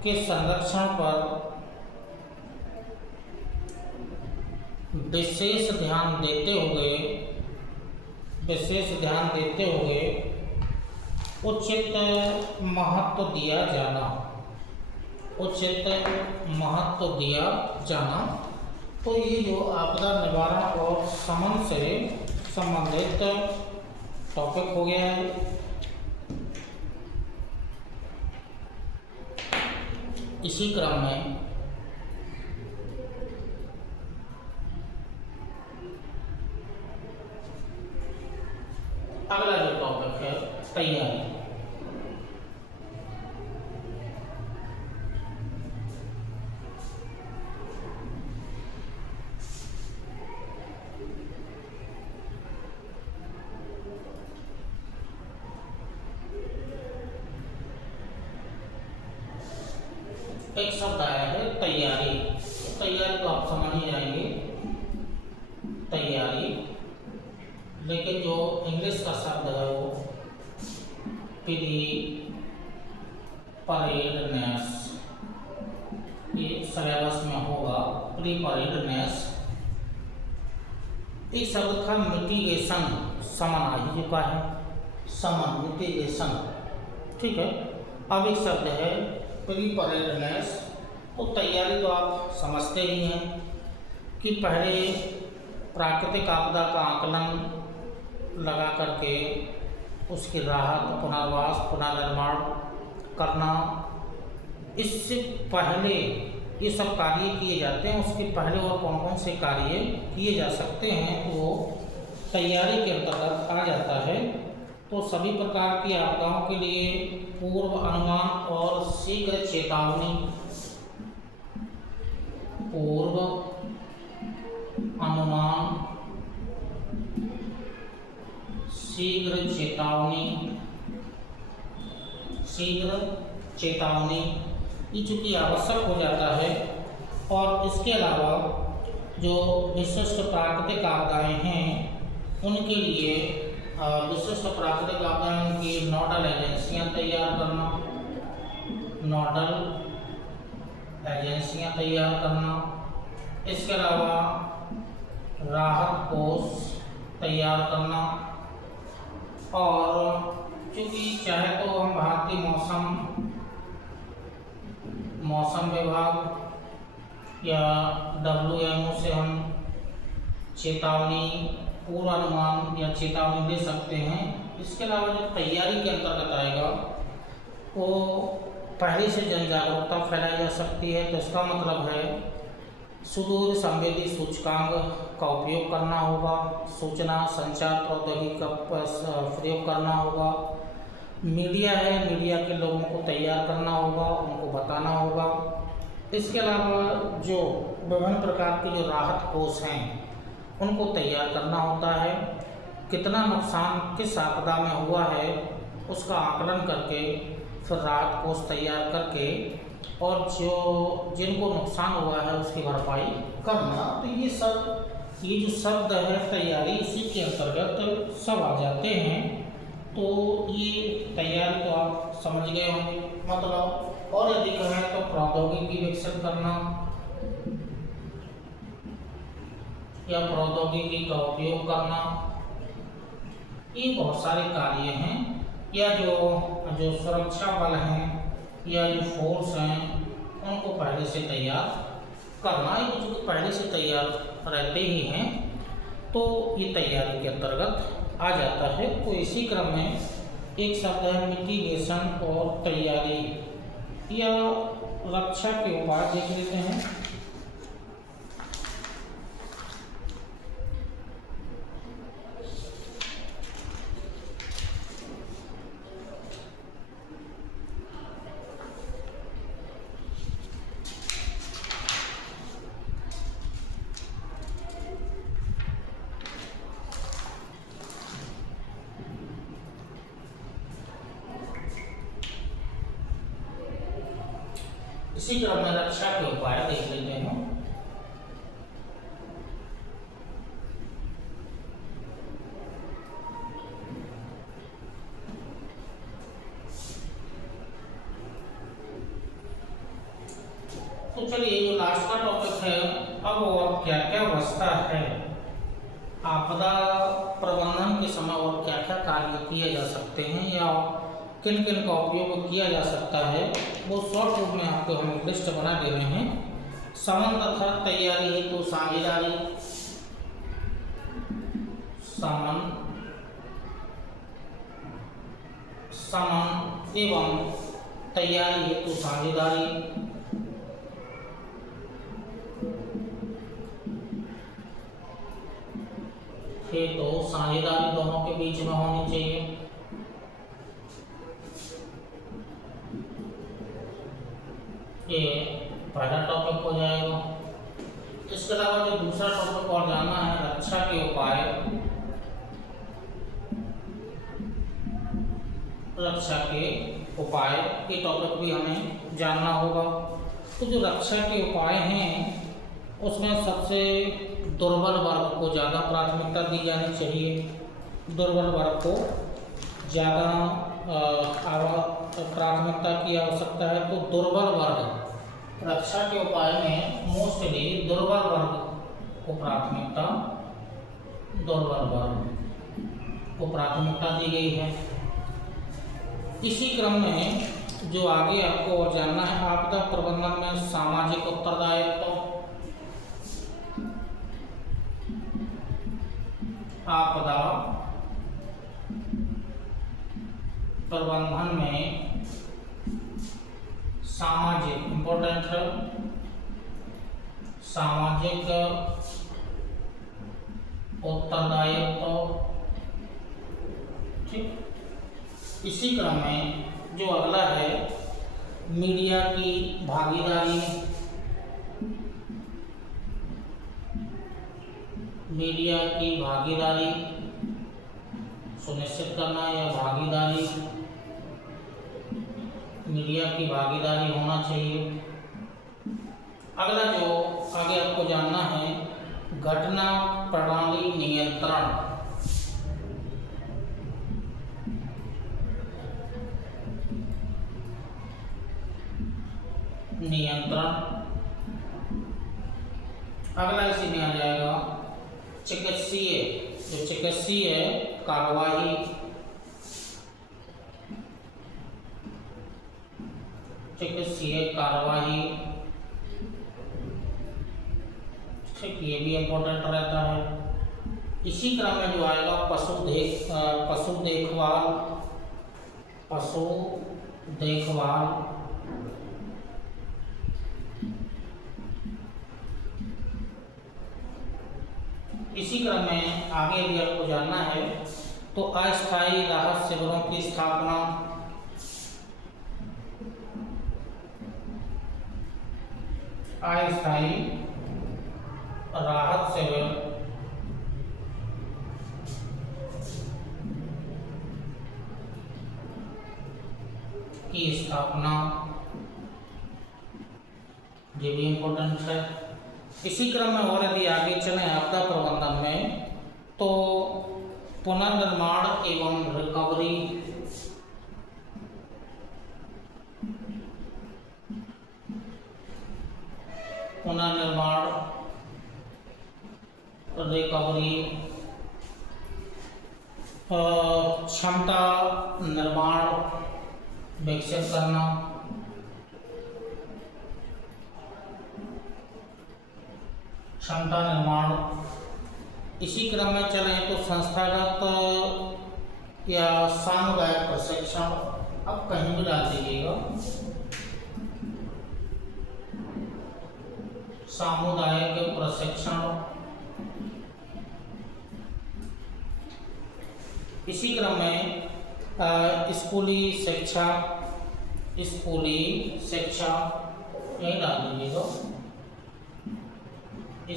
के संरक्षण पर विशेष ध्यान देते हुए उचित महत्व दिया जाना। तो ये जो आपदा निवारण और शमन से संबंधित टॉपिक हो गया है। इसी क्रम में अगला जो टॉपिक है तैयारी। एक शब्द आया है तैयारी। तैयारी तो आप समझ ही जाएंगे, तैयारी। लेकिन जो इंग्लिश का शब्द है वो प्रीपरेडनेस, ये सिलेबस में होगा। प्रीपरेडनेस एक शब्द था मिटिगेशन, समन आ ही चुका है, समन मिटिगेशन, ठीक है। अब एक शब्द है प्रीपरेडनेस। तो तैयारी तो आप समझते ही हैं कि पहले प्राकृतिक आपदा का आकलन लगा करके उसकी राहत, पुनर्वास, पुनर्निर्माण करना, इससे पहले ये सब कार्य किए जाते हैं। उसके पहले और कौन कौन से कार्य किए जा सकते हैं वो तैयारी के अंतर्गत आ जाता है। तो सभी प्रकार की आपदाओं के लिए पूर्व अनुमान और शीघ्र चेतावनी, पूर्व अनुमान, शीघ्र चेतावनी, शीघ्र चेतावनी ये चूँकि आवश्यक हो जाता है। और इसके अलावा जो विशिष्ट प्राकृतिक आपदाएं हैं उनके लिए विशिष्ट प्राकृतिक आपदाओं की नोडल एजेंसियां तैयार करना, नोडल एजेंसियां तैयार करना। इसके अलावा राहत कोष तैयार करना। और क्योंकि चाहे तो हम भारतीय मौसम विभाग या WMO से हम चेतावनी, पूर्वानुमान या चेतावनी दे सकते हैं। इसके अलावा जो तैयारी के अंतर्गत आएगा वो पहले से जन जागरूकता फैलाई जा सकती है। तो इसका मतलब है सुदूर संवेदी सूचकांक का उपयोग करना होगा, सूचना संचार प्रौद्योगिकी का प्रयोग करना होगा, मीडिया है, मीडिया के लोगों को तैयार करना होगा, उनको बताना होगा। इसके अलावा जो विभिन्न प्रकार के जो राहत कोष हैं उनको तैयार करना होता है। कितना नुकसान किस आपदा में हुआ है उसका आकलन करके फिर राहत कोष तैयार करके और जो जिनको नुकसान हुआ है उसकी भरपाई करना। तो ये जो शब्द है तैयारी, इसी के अंतर्गत सब आ जाते हैं। तो ये तैयारी तो आप समझ गए होंगे। मतलब और यदि कहें तो प्रौद्योगिकी विकसित करना या प्रौद्योगिकी का उपयोग करना, ये बहुत सारे कार्य हैं। या जो सुरक्षा बल हैं या जो फोर्स हैं उनको पहले से तैयार करना, ये कुछ पहले से तैयार रहते ही हैं। तो ये तैयारी के अंतर्गत आ जाता है। तो इसी क्रम में एक शब्द है मिटिगेशन और तैयारी या रक्षा के उपाय देख लेते हैं। इसी क्रम में रक्षा के उपाय देख लेते हैं। तो चलिए जो लास्ट का टॉपिक है अब और क्या क्या अवस्था है आपदा प्रबंधन के समय और क्या क्या कार्य किए जा सकते हैं या किन किन का उपयोग किया जा सकता है, वो शॉर्ट रूप में आपको हम लिस्ट बना दे रहे हैं। समन तथा तैयारी हेतु साझेदारी, समन एवं तैयारी हेतु साझेदारी, हेतु साझेदारी दोनों के बीच में होनी चाहिए। ये पहला टॉपिक हो जाएगा। इसके अलावा जो दूसरा टॉपिक और जानना है, रक्षा के उपाय। रक्षा के उपाय ये टॉपिक भी हमें जानना होगा। तो जो रक्षा के उपाय हैं उसमें सबसे दुर्बल वर्ग को ज़्यादा प्राथमिकता दी जानी चाहिए। दुर्बल वर्ग को ज़्यादा प्राथमिकता की आवश्यकता है। तो दुर्बल वर्ग, रक्षा के उपाय में मोस्टली दुर्बल वर्ग को प्राथमिकता दी गई है। इसी क्रम में जो आगे आपको और जानना है, आपदा प्रबंधन में सामाजिक उत्तरदायित्व। आपदा प्रबंधन में सामाजिक इम्पोर्टेंट है, सामाजिक उत्तरदायित्व। ठीक, इसी क्रम में जो अगला है, मीडिया की भागीदारी। मीडिया की भागीदारी सुनिश्चित करना या भागीदारी, मीडिया की भागीदारी होना चाहिए। अगला जो आगे आपको जानना है, घटना प्रणाली नियंत्रण। अगला इसी में आ जाएगा चिकित्सीय, जो चिकित्सीय कार्यवाही। चिकित्सीय कार्यवाही, ठीक, ये भी इम्पोर्टेंट रहता है। इसी क्रम में जो आएगा पशु देखभाल। इसी क्रम में आगे भी आपको जानना है, तो अस्थायी राहत शिविरों की स्थापना। अस्थायी राहत शिविर की स्थापना, ये भी इम्पोर्टेंट है। इसी क्रम में और यदि आगे चलें आपदा प्रबंधन में, तो पुनर्निर्माण एवं रिकवरी। पुनर्निर्माण, रिकवरी, क्षमता निर्माण विकसित करना। क्षमता निर्माण। इसी क्रम में चलें तो संस्थागत या सामुदायिक प्रशिक्षण, अब कहीं भी डाल दीजिएगा, सामुदायिक प्रशिक्षण। इसी क्रम में स्कूली शिक्षा, यही डाल दीजिएगा,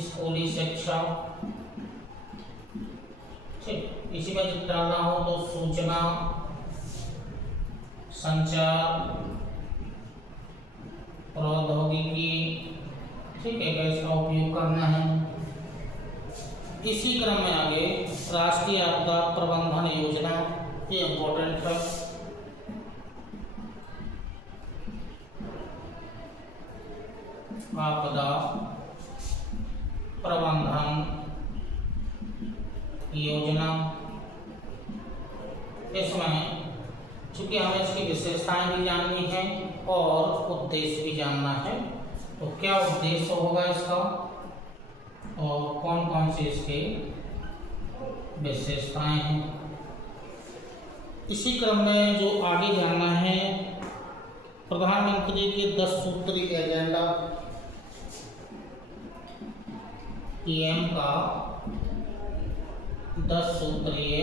स्कूली शिक्षा। ठीक, इसी में डालना हो तो सूचना संचार प्रौद्योगिकी, ठीक है, इसका उपयोग करना है। इसी क्रम में आगे राष्ट्रीय आपदा प्रबंधन योजना, ये इम्पोर्टेंट है। आपदा प्रबंधन योजना, इसमें चूंकि हमें इसकी विशेषताएं भी जाननी है और उद्देश्य भी जानना है, तो क्या उद्देश्य होगा इसका और कौन कौन से इसके विशेषताएं हैं। इसी क्रम में जो आगे जानना है, प्रधानमंत्री के 10 सूत्री एजेंडा, पीएम का 10 सूत्रीय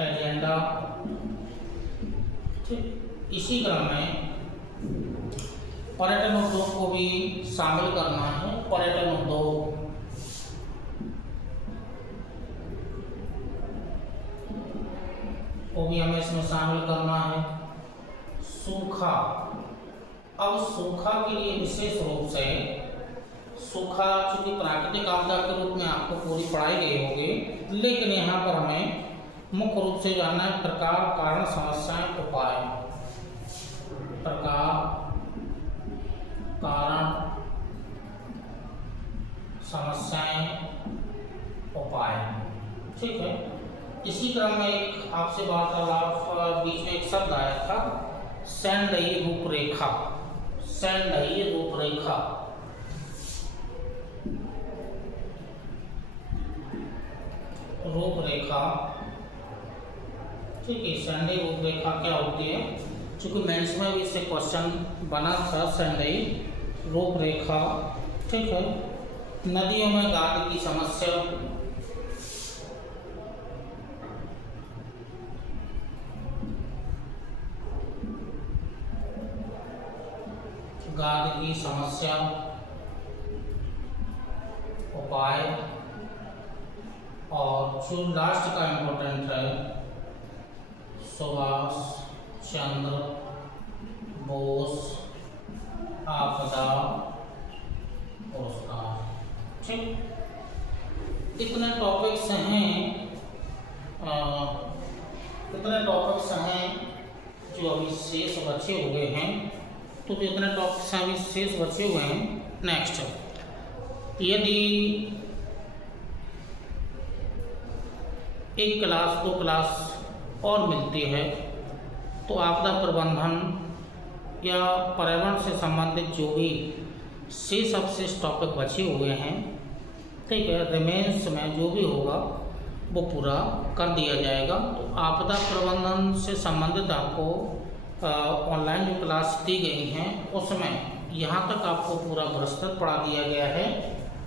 एजेंडा। ठीक, इसी क्रम में पर्यटन उद्योग को भी शामिल करना है। पर्यटन उद्योग को भी हमें इसमें शामिल करना है। सूखा, अब सूखा के लिए विशेष रूप से, सूखा चूंकि प्राकृतिक आपदा के रूप में आपको पूरी पढ़ाई गई होगी, लेकिन यहाँ पर हमें मुख्य रूप से जानना है प्रकार, कारण, समस्याएं, उपाय। प्रकार, कारण, समस्याएं, उपाय। ठीक है, इसी क्रम में एक आपसे वार्तालाप बीच में एक शब्द आया था, सैंडई रूपरेखा। सैंडई रूपरेखा, रूपरेखा। ठीक है, सैंडई रूपरेखा क्या होती है? चूंकि मेंस में भी इससे क्वेश्चन बना था, सैंडई रूपरेखा। ठीक है, नदियों में गाद की समस्या, गाद की समस्या, उपाय। और जो लास्ट का इम्पोर्टेंट है, सुभाष चंद्र बोस आपदा पुरस्कार। ठीक, इतने टॉपिक्स हैं, जो अभी शेष बचे हुए हैं। तो जो इतने टॉपिक्स अभी शेष बचे हुए हैं, नेक्स्ट, यदि एक क्लास, 2 क्लास और मिलती है तो आपदा प्रबंधन या पर्यावरण से संबंधित जो भी शेष अवशेष टॉपिक बचे हुए हैं, ठीक है, रिमेन्स में जो भी होगा वो पूरा कर दिया जाएगा। तो आपदा प्रबंधन से संबंधित आपको ऑनलाइन जो क्लास दी गई हैं उसमें यहाँ तक आपको पूरा विस्तृत पढ़ा दिया गया है।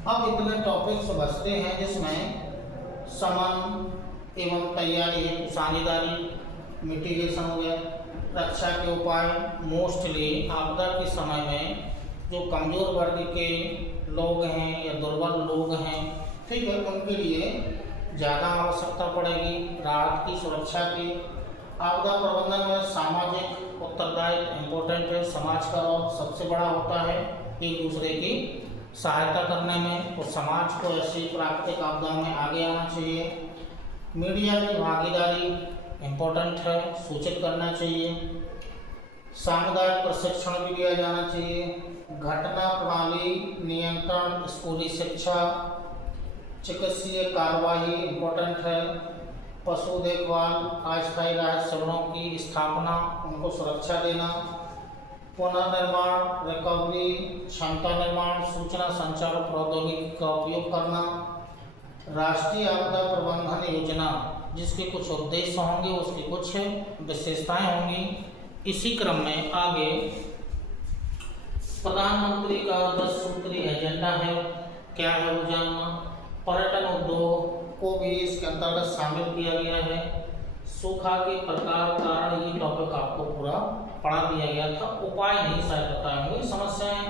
अब इतने टॉपिक्स बचते हैं जिसमें समन एवं तैयारी है, साझेदारी, मिटिगेशन हो गया, रक्षा के उपाय। मोस्टली आपदा के समय में जो कमज़ोर वर्ग के लोग हैं या दुर्बल लोग हैं, ठीक है, उनके लिए ज़्यादा आवश्यकता पड़ेगी राहत की, सुरक्षा की। आपदा प्रबंधन में सामाजिक उत्तरदायित्व इम्पोर्टेंट है। समाज का रोल सबसे बड़ा होता है एक दूसरे की सहायता करने में, और समाज को ऐसी प्राकृतिक आपदाओं में आगे आना चाहिए। मीडिया की भागीदारी इम्पोर्टेंट है, सूचित करना चाहिए। सामुदायिक प्रशिक्षण भी दिया जाना चाहिए। घटना प्रणाली नियंत्रण, स्कूली शिक्षा, चिकित्सीय कार्रवाई इम्पोर्टेंट है। पशु देखभाल, अस्थायी राहत शिविरों की स्थापना, उनको सुरक्षा देना। पुनर्निर्माण, रिकवरी, क्षमता निर्माण, सूचना संचार प्रौद्योगिकी का उपयोग करना। राष्ट्रीय आपदा प्रबंधन योजना, जिसके कुछ उद्देश्य होंगे, उसकी कुछ विशेषताएं होंगी। इसी क्रम में आगे प्रधानमंत्री का 10 सूत्रीय एजेंडा है, क्या है वो जानना। पर्यटन उद्योग को भी इसके अंतर्गत शामिल किया गया है। सूखा के प्रकार, कारण, ये टॉपिक आपको पूरा पढ़ा दिया गया था। उपाय नहीं शायद बताए होंगे। समस्याएं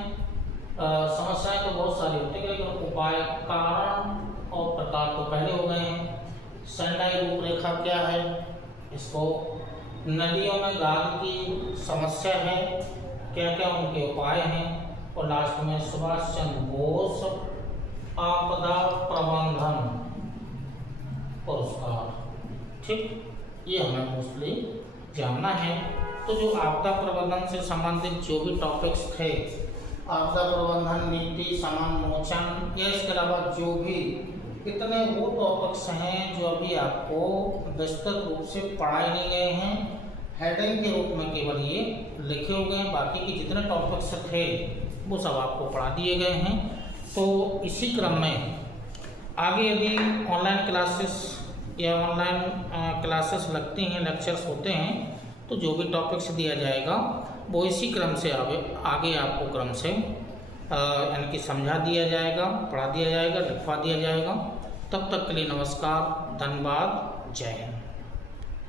तो बहुत सारी होती है, लेकिन उपाय, कारण और प्रकार तो पहले हो गए हैं। सैंडई रूपरेखा क्या है, इसको नदियों में गाद की समस्या है, क्या क्या उनके उपाय हैं, और लास्ट में सुभाष चंद्र बोस आपदा प्रबंधन पुरस्कार। ठीक, ये हमें मोस्टली जानना है। तो जो आपदा प्रबंधन से संबंधित जो भी टॉपिक्स थे, आपदा प्रबंधन नीति, समान मोचन, या इसके अलावा जो भी इतने वो टॉपिक्स हैं जो अभी आपको विस्तृत रूप से पढ़ाए नहीं गए हैं, हेडिंग के रूप में केवल ये लिखे हो गए हैं। बाकी के जितने टॉपिक्स थे वो सब आपको पढ़ा दिए गए हैं। तो इसी क्रम में आगे यदि ऑनलाइन क्लासेस या ऑनलाइन क्लासेस लगती हैं, लेक्चर्स होते हैं, तो जो भी टॉपिक्स दिया जाएगा वो इसी क्रम से आगे आपको क्रम से यानी कि समझा दिया जाएगा, पढ़ा दिया जाएगा, लिखवा दिया जाएगा। तब तक के लिए नमस्कार, धन्यवाद, जय हिंद।